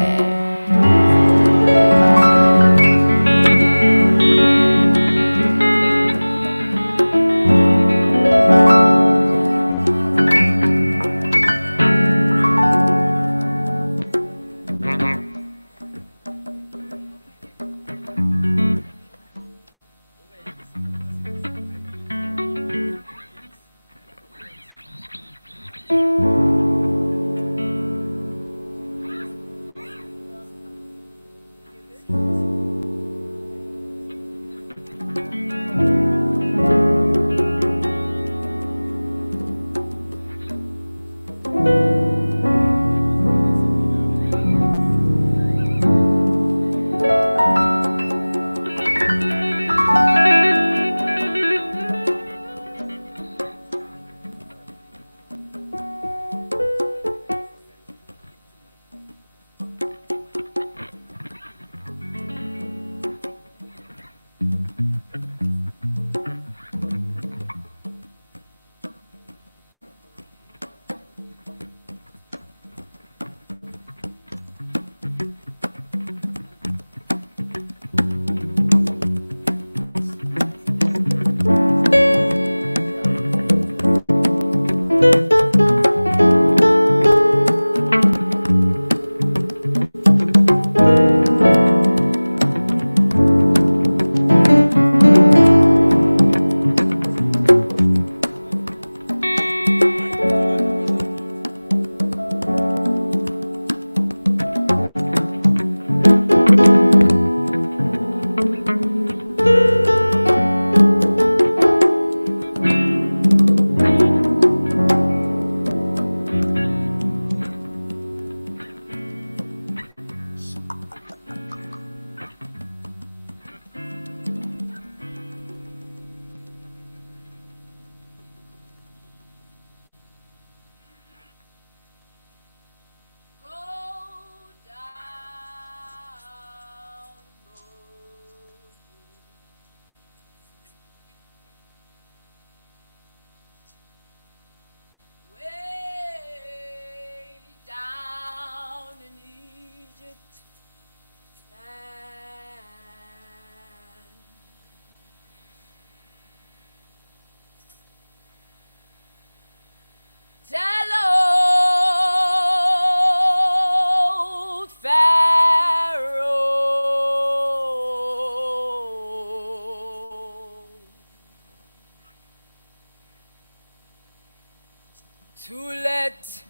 to let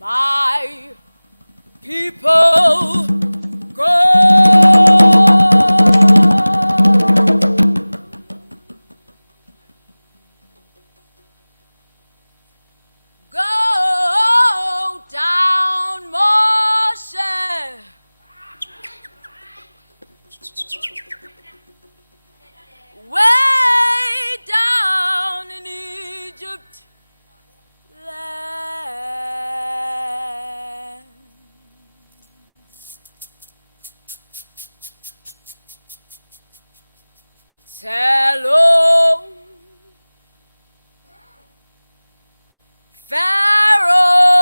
my people go. Go down, Moshe. Way down in Egypt land. Tell Pharaoh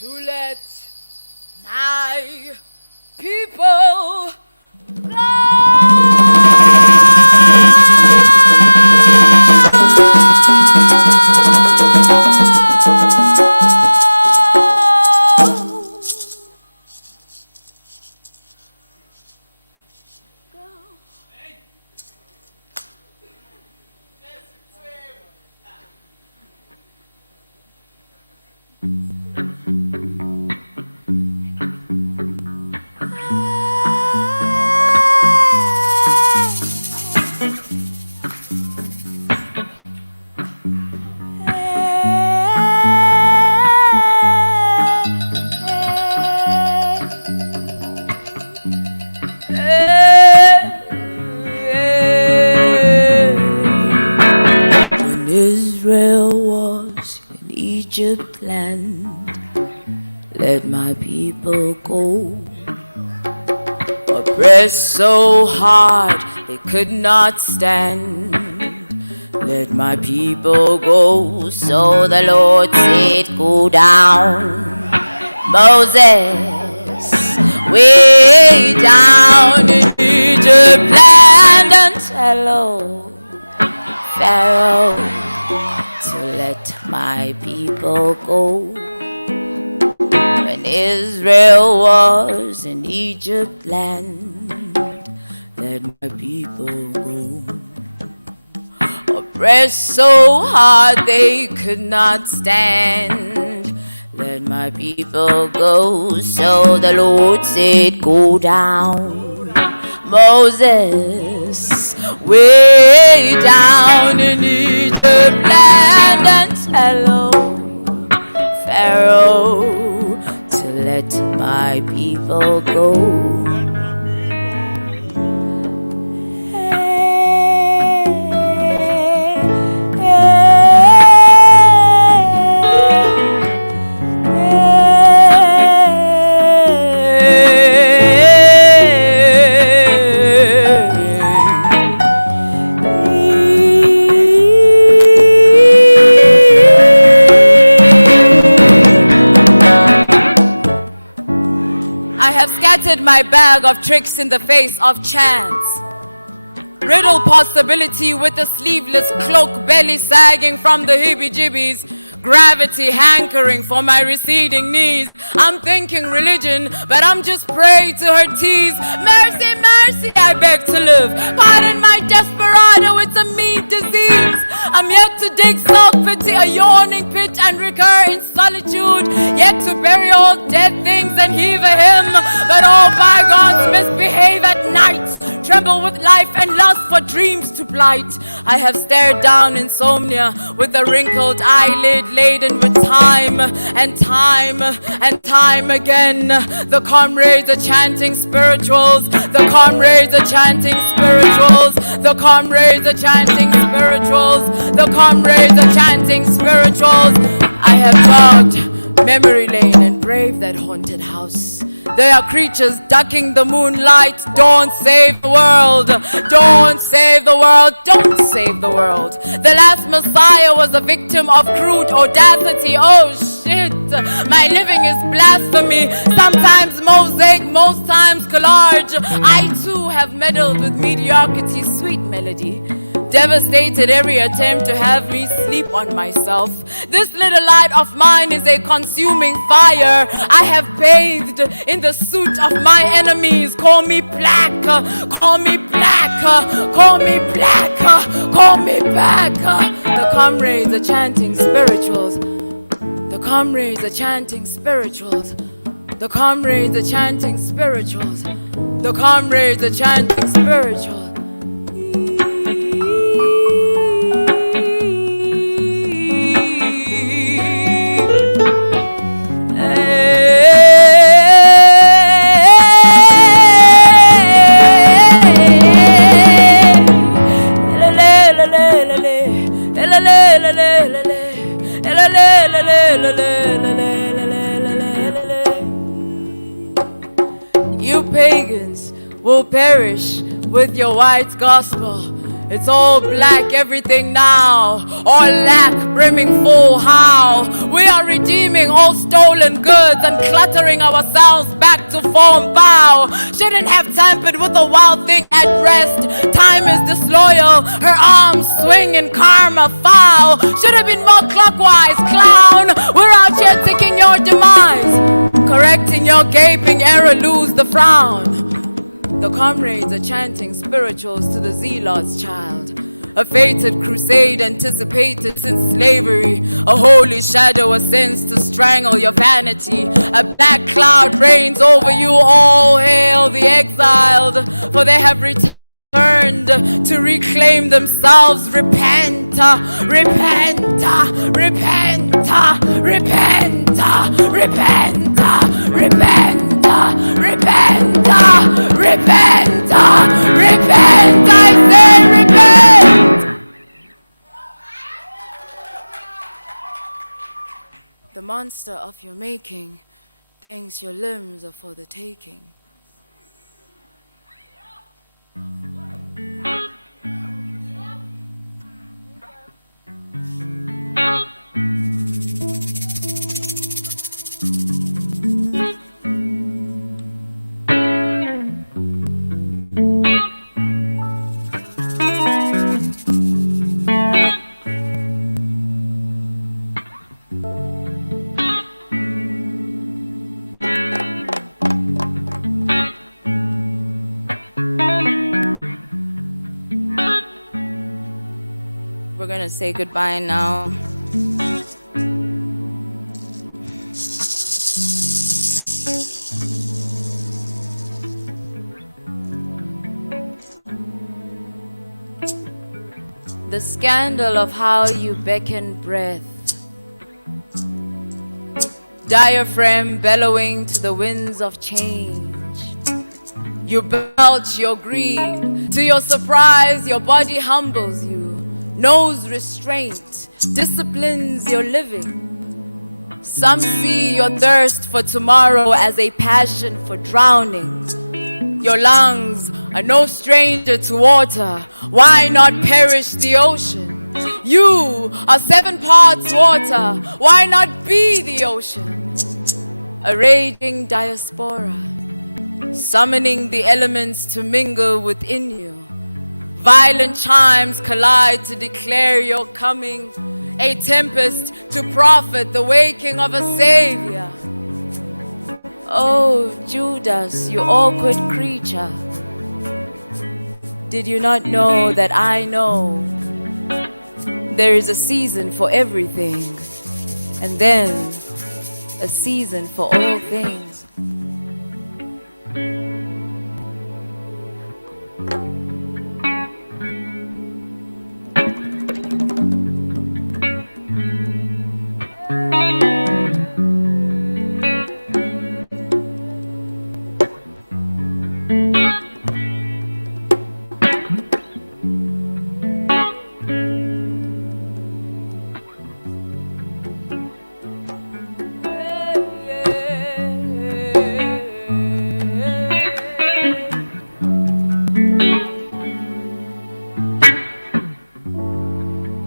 to let my people When Israel was in Egypt land, let my people go. Oppressed so hard they could not stand. Let my people go. So the Lord said, go down, Moses, way down in Egypt land, and tell Pharaoh to let my people go. When Israel was in Egypt land, let my people go. Oppressed so hard they could not stand. Let my people go. So the Lord said, go down, Moses, way down in Egypt land, and tell Pharaoh to let my people go. My bag of tricks in the face of chance. Riddle possibility with a sleeveless cloak, belly sagging from the heebie-jeebies. Gravity hankering for my receding knees. I'm thinking religion, but I'm just prey to her tease. Mercy, mercy, I beg to live. Pardon my desperado, it's a mean disease. I'm yet to dig self-pity, a yawning pit, and recur in solitude. Yet to bury all dead things and heave a hymn. But all bygones misbehave at night. Tremble with life and lust for dreams to blight. I have stared down insomnia with a wrinkled eyelid laden with time and time and time again. The comrades are chanting spirituals. The comrades are chanting spirituals. The comrades are chanting spirituals. The comrades are chanting spirituals. I have dogged memory lane and braved that haunted house. There are creatures ducking the moonlight. Don't save the world. Don't save the world. Don't save the world. The last Messiah was a victim of crude audacity. Oh shit. My living is blasphemy. Sometimes mosaic, most times collage. I too have meddled with mediocrity's sweet melody. Devastated every attempt to have me sleep on myself. This little light of mine is a consuming fire. I have bathed in the soot of my enemies. Call me black, call me black. call me black, call me back. The comrades are chanting spirituals. The comrades are chanting spirituals. The comrades are chanting spirituals. The comrades are chanting spirituals. You pagans will perish with your white gospel. It's all black, everything now, all lack, brimming full. How? We are redeeming all stolen goods and cluttering ourselves back to form. Bow. Shouldn't have tampered with a wild thing at rest. Time is disloyal, her arms swing in karma foul. Should have been more clockwise, clown. We're out here taking your demise, correcting your gaping error, lose the frown. The comrades are chanting spirituals to the zealots, child. A fated crusade anticipated since slavery. A holy shadow ascends to strangle your vanity. A black cloud reigns over you. All hail the exiled, for they have returned to reclaim themselves. Repent, repent, repent, repent, repent, repent. Repent, repent, repent, I say repent. The monster of your making thinks your limbs are for the taking. We're gonna say goodbye now. The scandal of how you beckon breath, diaphragm bellowing to the winds of change. You belch your greed. To your surprise, your body humbles you. Knows restraint, disciplines your living. Some see your thirst for tomorrow as a passion for drowning. Your lungs are no stranger to water. Why not perish the ocean? You are 7 parts water. Why not be the ocean? A raging diaspora, summoning the elements to mingle within you. Violent chimes collide to declare your coming, a tempest to prophet the waking of a savior. Oh, Judas, you awkward creature, did you not know that I know? There is a season for everything, and then a season for all things.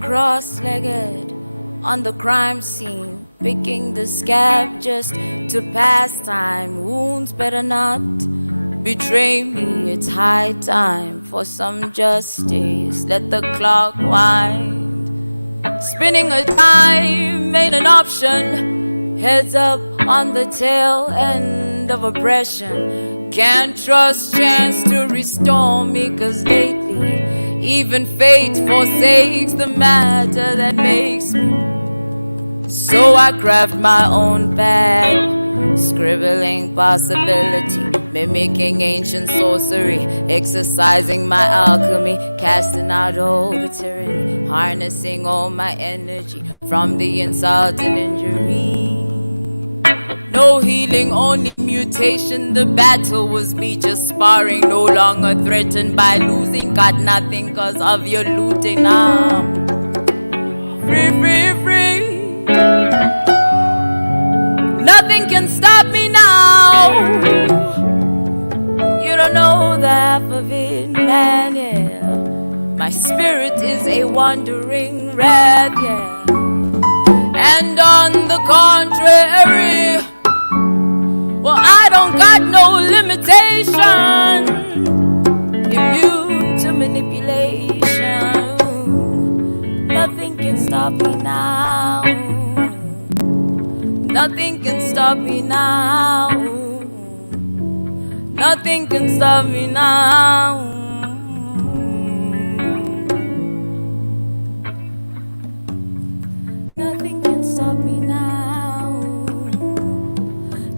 Cross-legged on the crime scene, picking the scab just to pass time. Wounds better not betray me. It's high time for some justice. Let the clock wind. Spinning a dime ain't an option. Heads up on the tail end of oppression. Can't trust chance to restore me, 'cause lately Even fate forsakes the matter that makes me. So I craft my own path, scribbling possibility, mimicking ancient sorcery, exercising my alchemy, casting out all the tyranny, harnessing all my energy from the insult and injury. No healing, only mutation. The battle was me just sparring, no longer threatened by losing. Got nothing cause of your looting. I'm free, free, free. Nothing can stop me now. You don't know the half of it, man, yeah. My spirit is a wandering rat, yeah. And on the contrary, well, I don't got no limitation, immune to manipulation. Nothing can stop me now. Nothing can stop me now. Nothing can stop me now. Nothing can stop me now.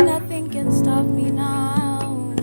Nothing can stop me now.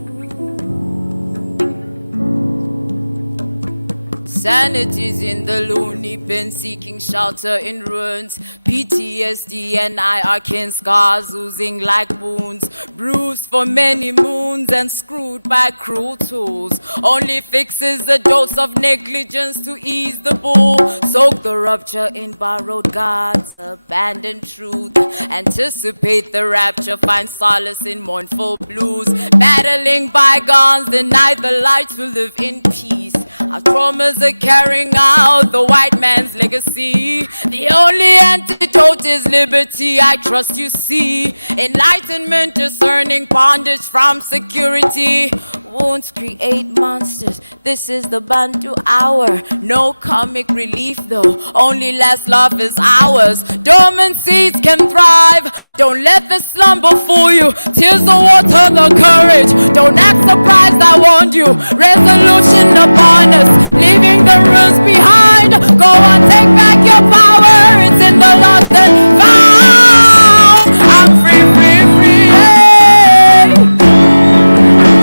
Sanity's in the loony bin, seeking shelter in ruins. PTSD and I are kin, scars oozing like wounds, bruised for many moons and screwed by cruel tools. Only fixes a dose of negligence to ease the bull. Soak the rupture in borrowed gods, abandon truth, anticipate the rapture, find solace in mournful blues. Battling bygones, deny the light to live in peace. Our traumas are carrying out the white man's legacy. The only antidote is liberty, I trust you see. Enlightenment discerning bondage from security. Wounds create monsters, this is the Bantu hour. No comic relief though, only less love is ours. Dormant seeds can thrive, don't let the slumber fool you. Tears will water the courage, don't act surprised, I warned you. Resolution upon us, leaving the ruins behind. Go on, take back your power, it's in the lost and found. I'm free, free, free, hey.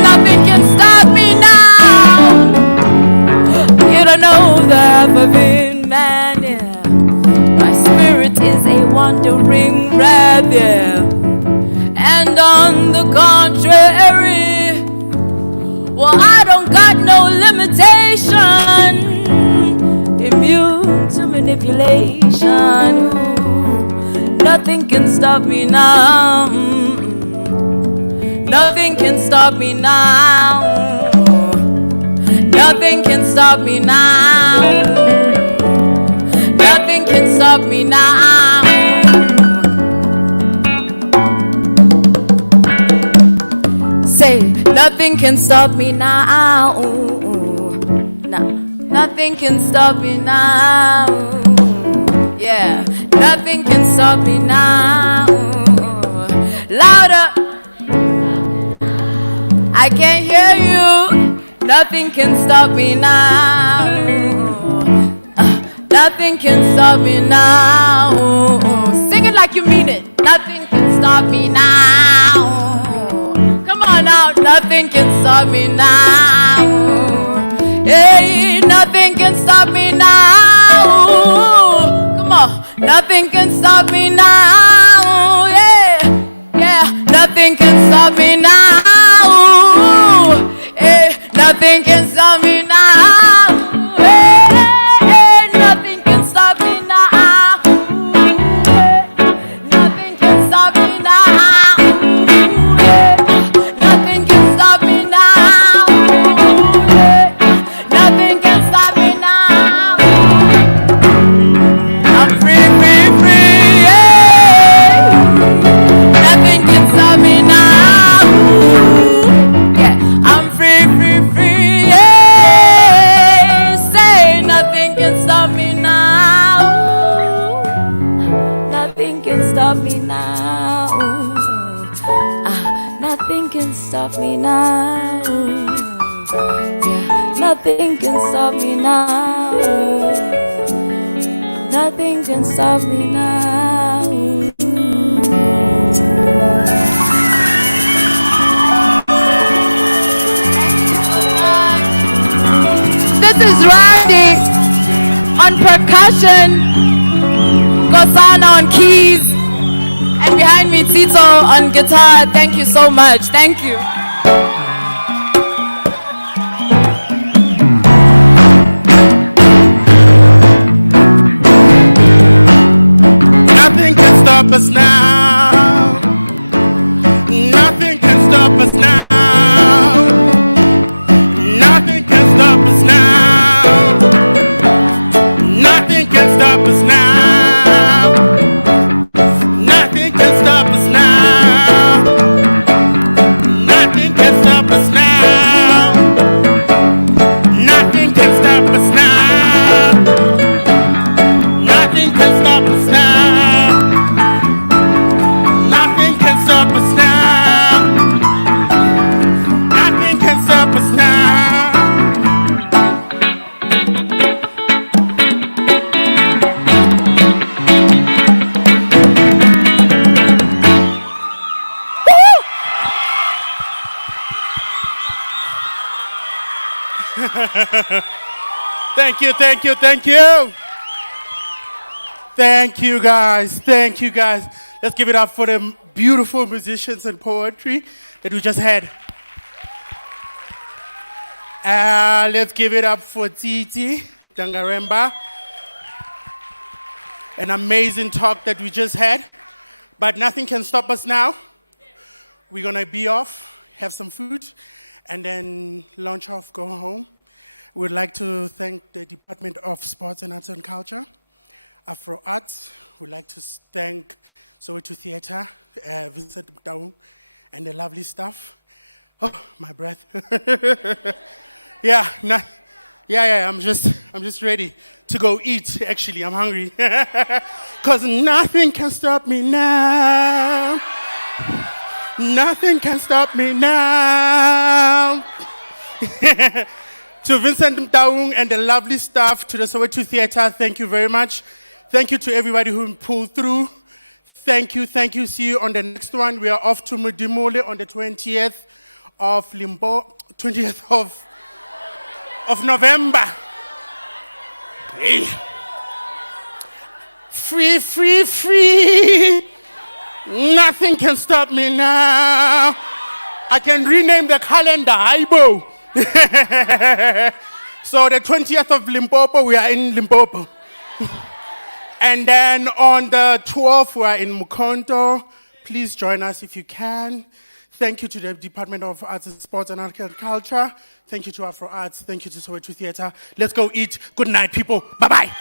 Nothing can stop me now. You don't know the half of it, man, yeah. My spirit is a wandering rat, yeah. And on the contrary, well, I don't got no limitation, immune to manipulation. Ooh, nothing can stop me now. Nothing can stop me now. Nothing can stop me now. Nothing can stop me now. Say, nothing can stop me now. No, nothing can stop me now. Yeah, nothing can stop me now. Louder. I can't hear you. Nothing can stop me now. Nothing can stop me now. Sing it like you mean it. Nothing can stop me now. Come on out. Nothing can stop me now. Hey, nothing can stop me now. Come on. Nothing can stop me now. Yeah, yeah. Nothing can stop me now. Hey, nothing can stop me now. Hey, hey, nothing can stop me now. Hey, nothing can stop me now. Hey, nothing can stop me now. Hey, nothing can stop me now. I'm free, free, free. Hey, nothing can stop me now. Yeah, I'm free, free, free. Yeah. Nothing can stop me now. Nothing can stop me now. This is Randy on percussion, Gosana on keys, and behind me Tito on guitar. Thank you so much. Thank you. Nothing can stop us now. Nothing can stop us now. Nothing can stop us now. Nothing can stop us now. Nothing can stop us now. Nothing can stop us now. Nothing can stop us now. Nothing can stop us now. Nothing can stop us now. Nothing can stop us now. Thank you, thank you, thank you. Thank you guys, thank you guys. Let's give it up for the beautiful musicians and poetry that we just had. Let's give it up for Tsitsi Dangaremba. An amazing talk that we just had. But nothing can stop us now. We're gonna be off, have some food, and then launch off, go home. We'd like to thank the Department of Sports and Arts and Culture, Afro Arts. We'd like to thank Soweto Theatre, Vincent Mtaung, and the lovely staff. Oh, my breath. I'm just ready to go eat, actually. I'm hungry. Because nothing can stop me now. Nothing can stop me now. To Vincent Mtaung and the lovely staff, to the Soweto Theatre, thank you very much. Thank you to everybody who pulled through. Thank you. See you on the next one. We are off to Mournable on the 20th of 20th of November. Hey. Free, free, free. Nothing can stop me now. I can rename the calendar, Aibo. So the 20th of Limpopo, we are in Limpopo. And then on the 12th, we are in Mukonto. Please join us if you can. Thank you to the Department of Arts and Sports and Culture. Thank you to Afro Arts. Thank you to Soweto Theatre. Let's go eat. Good night, people. Bye-bye.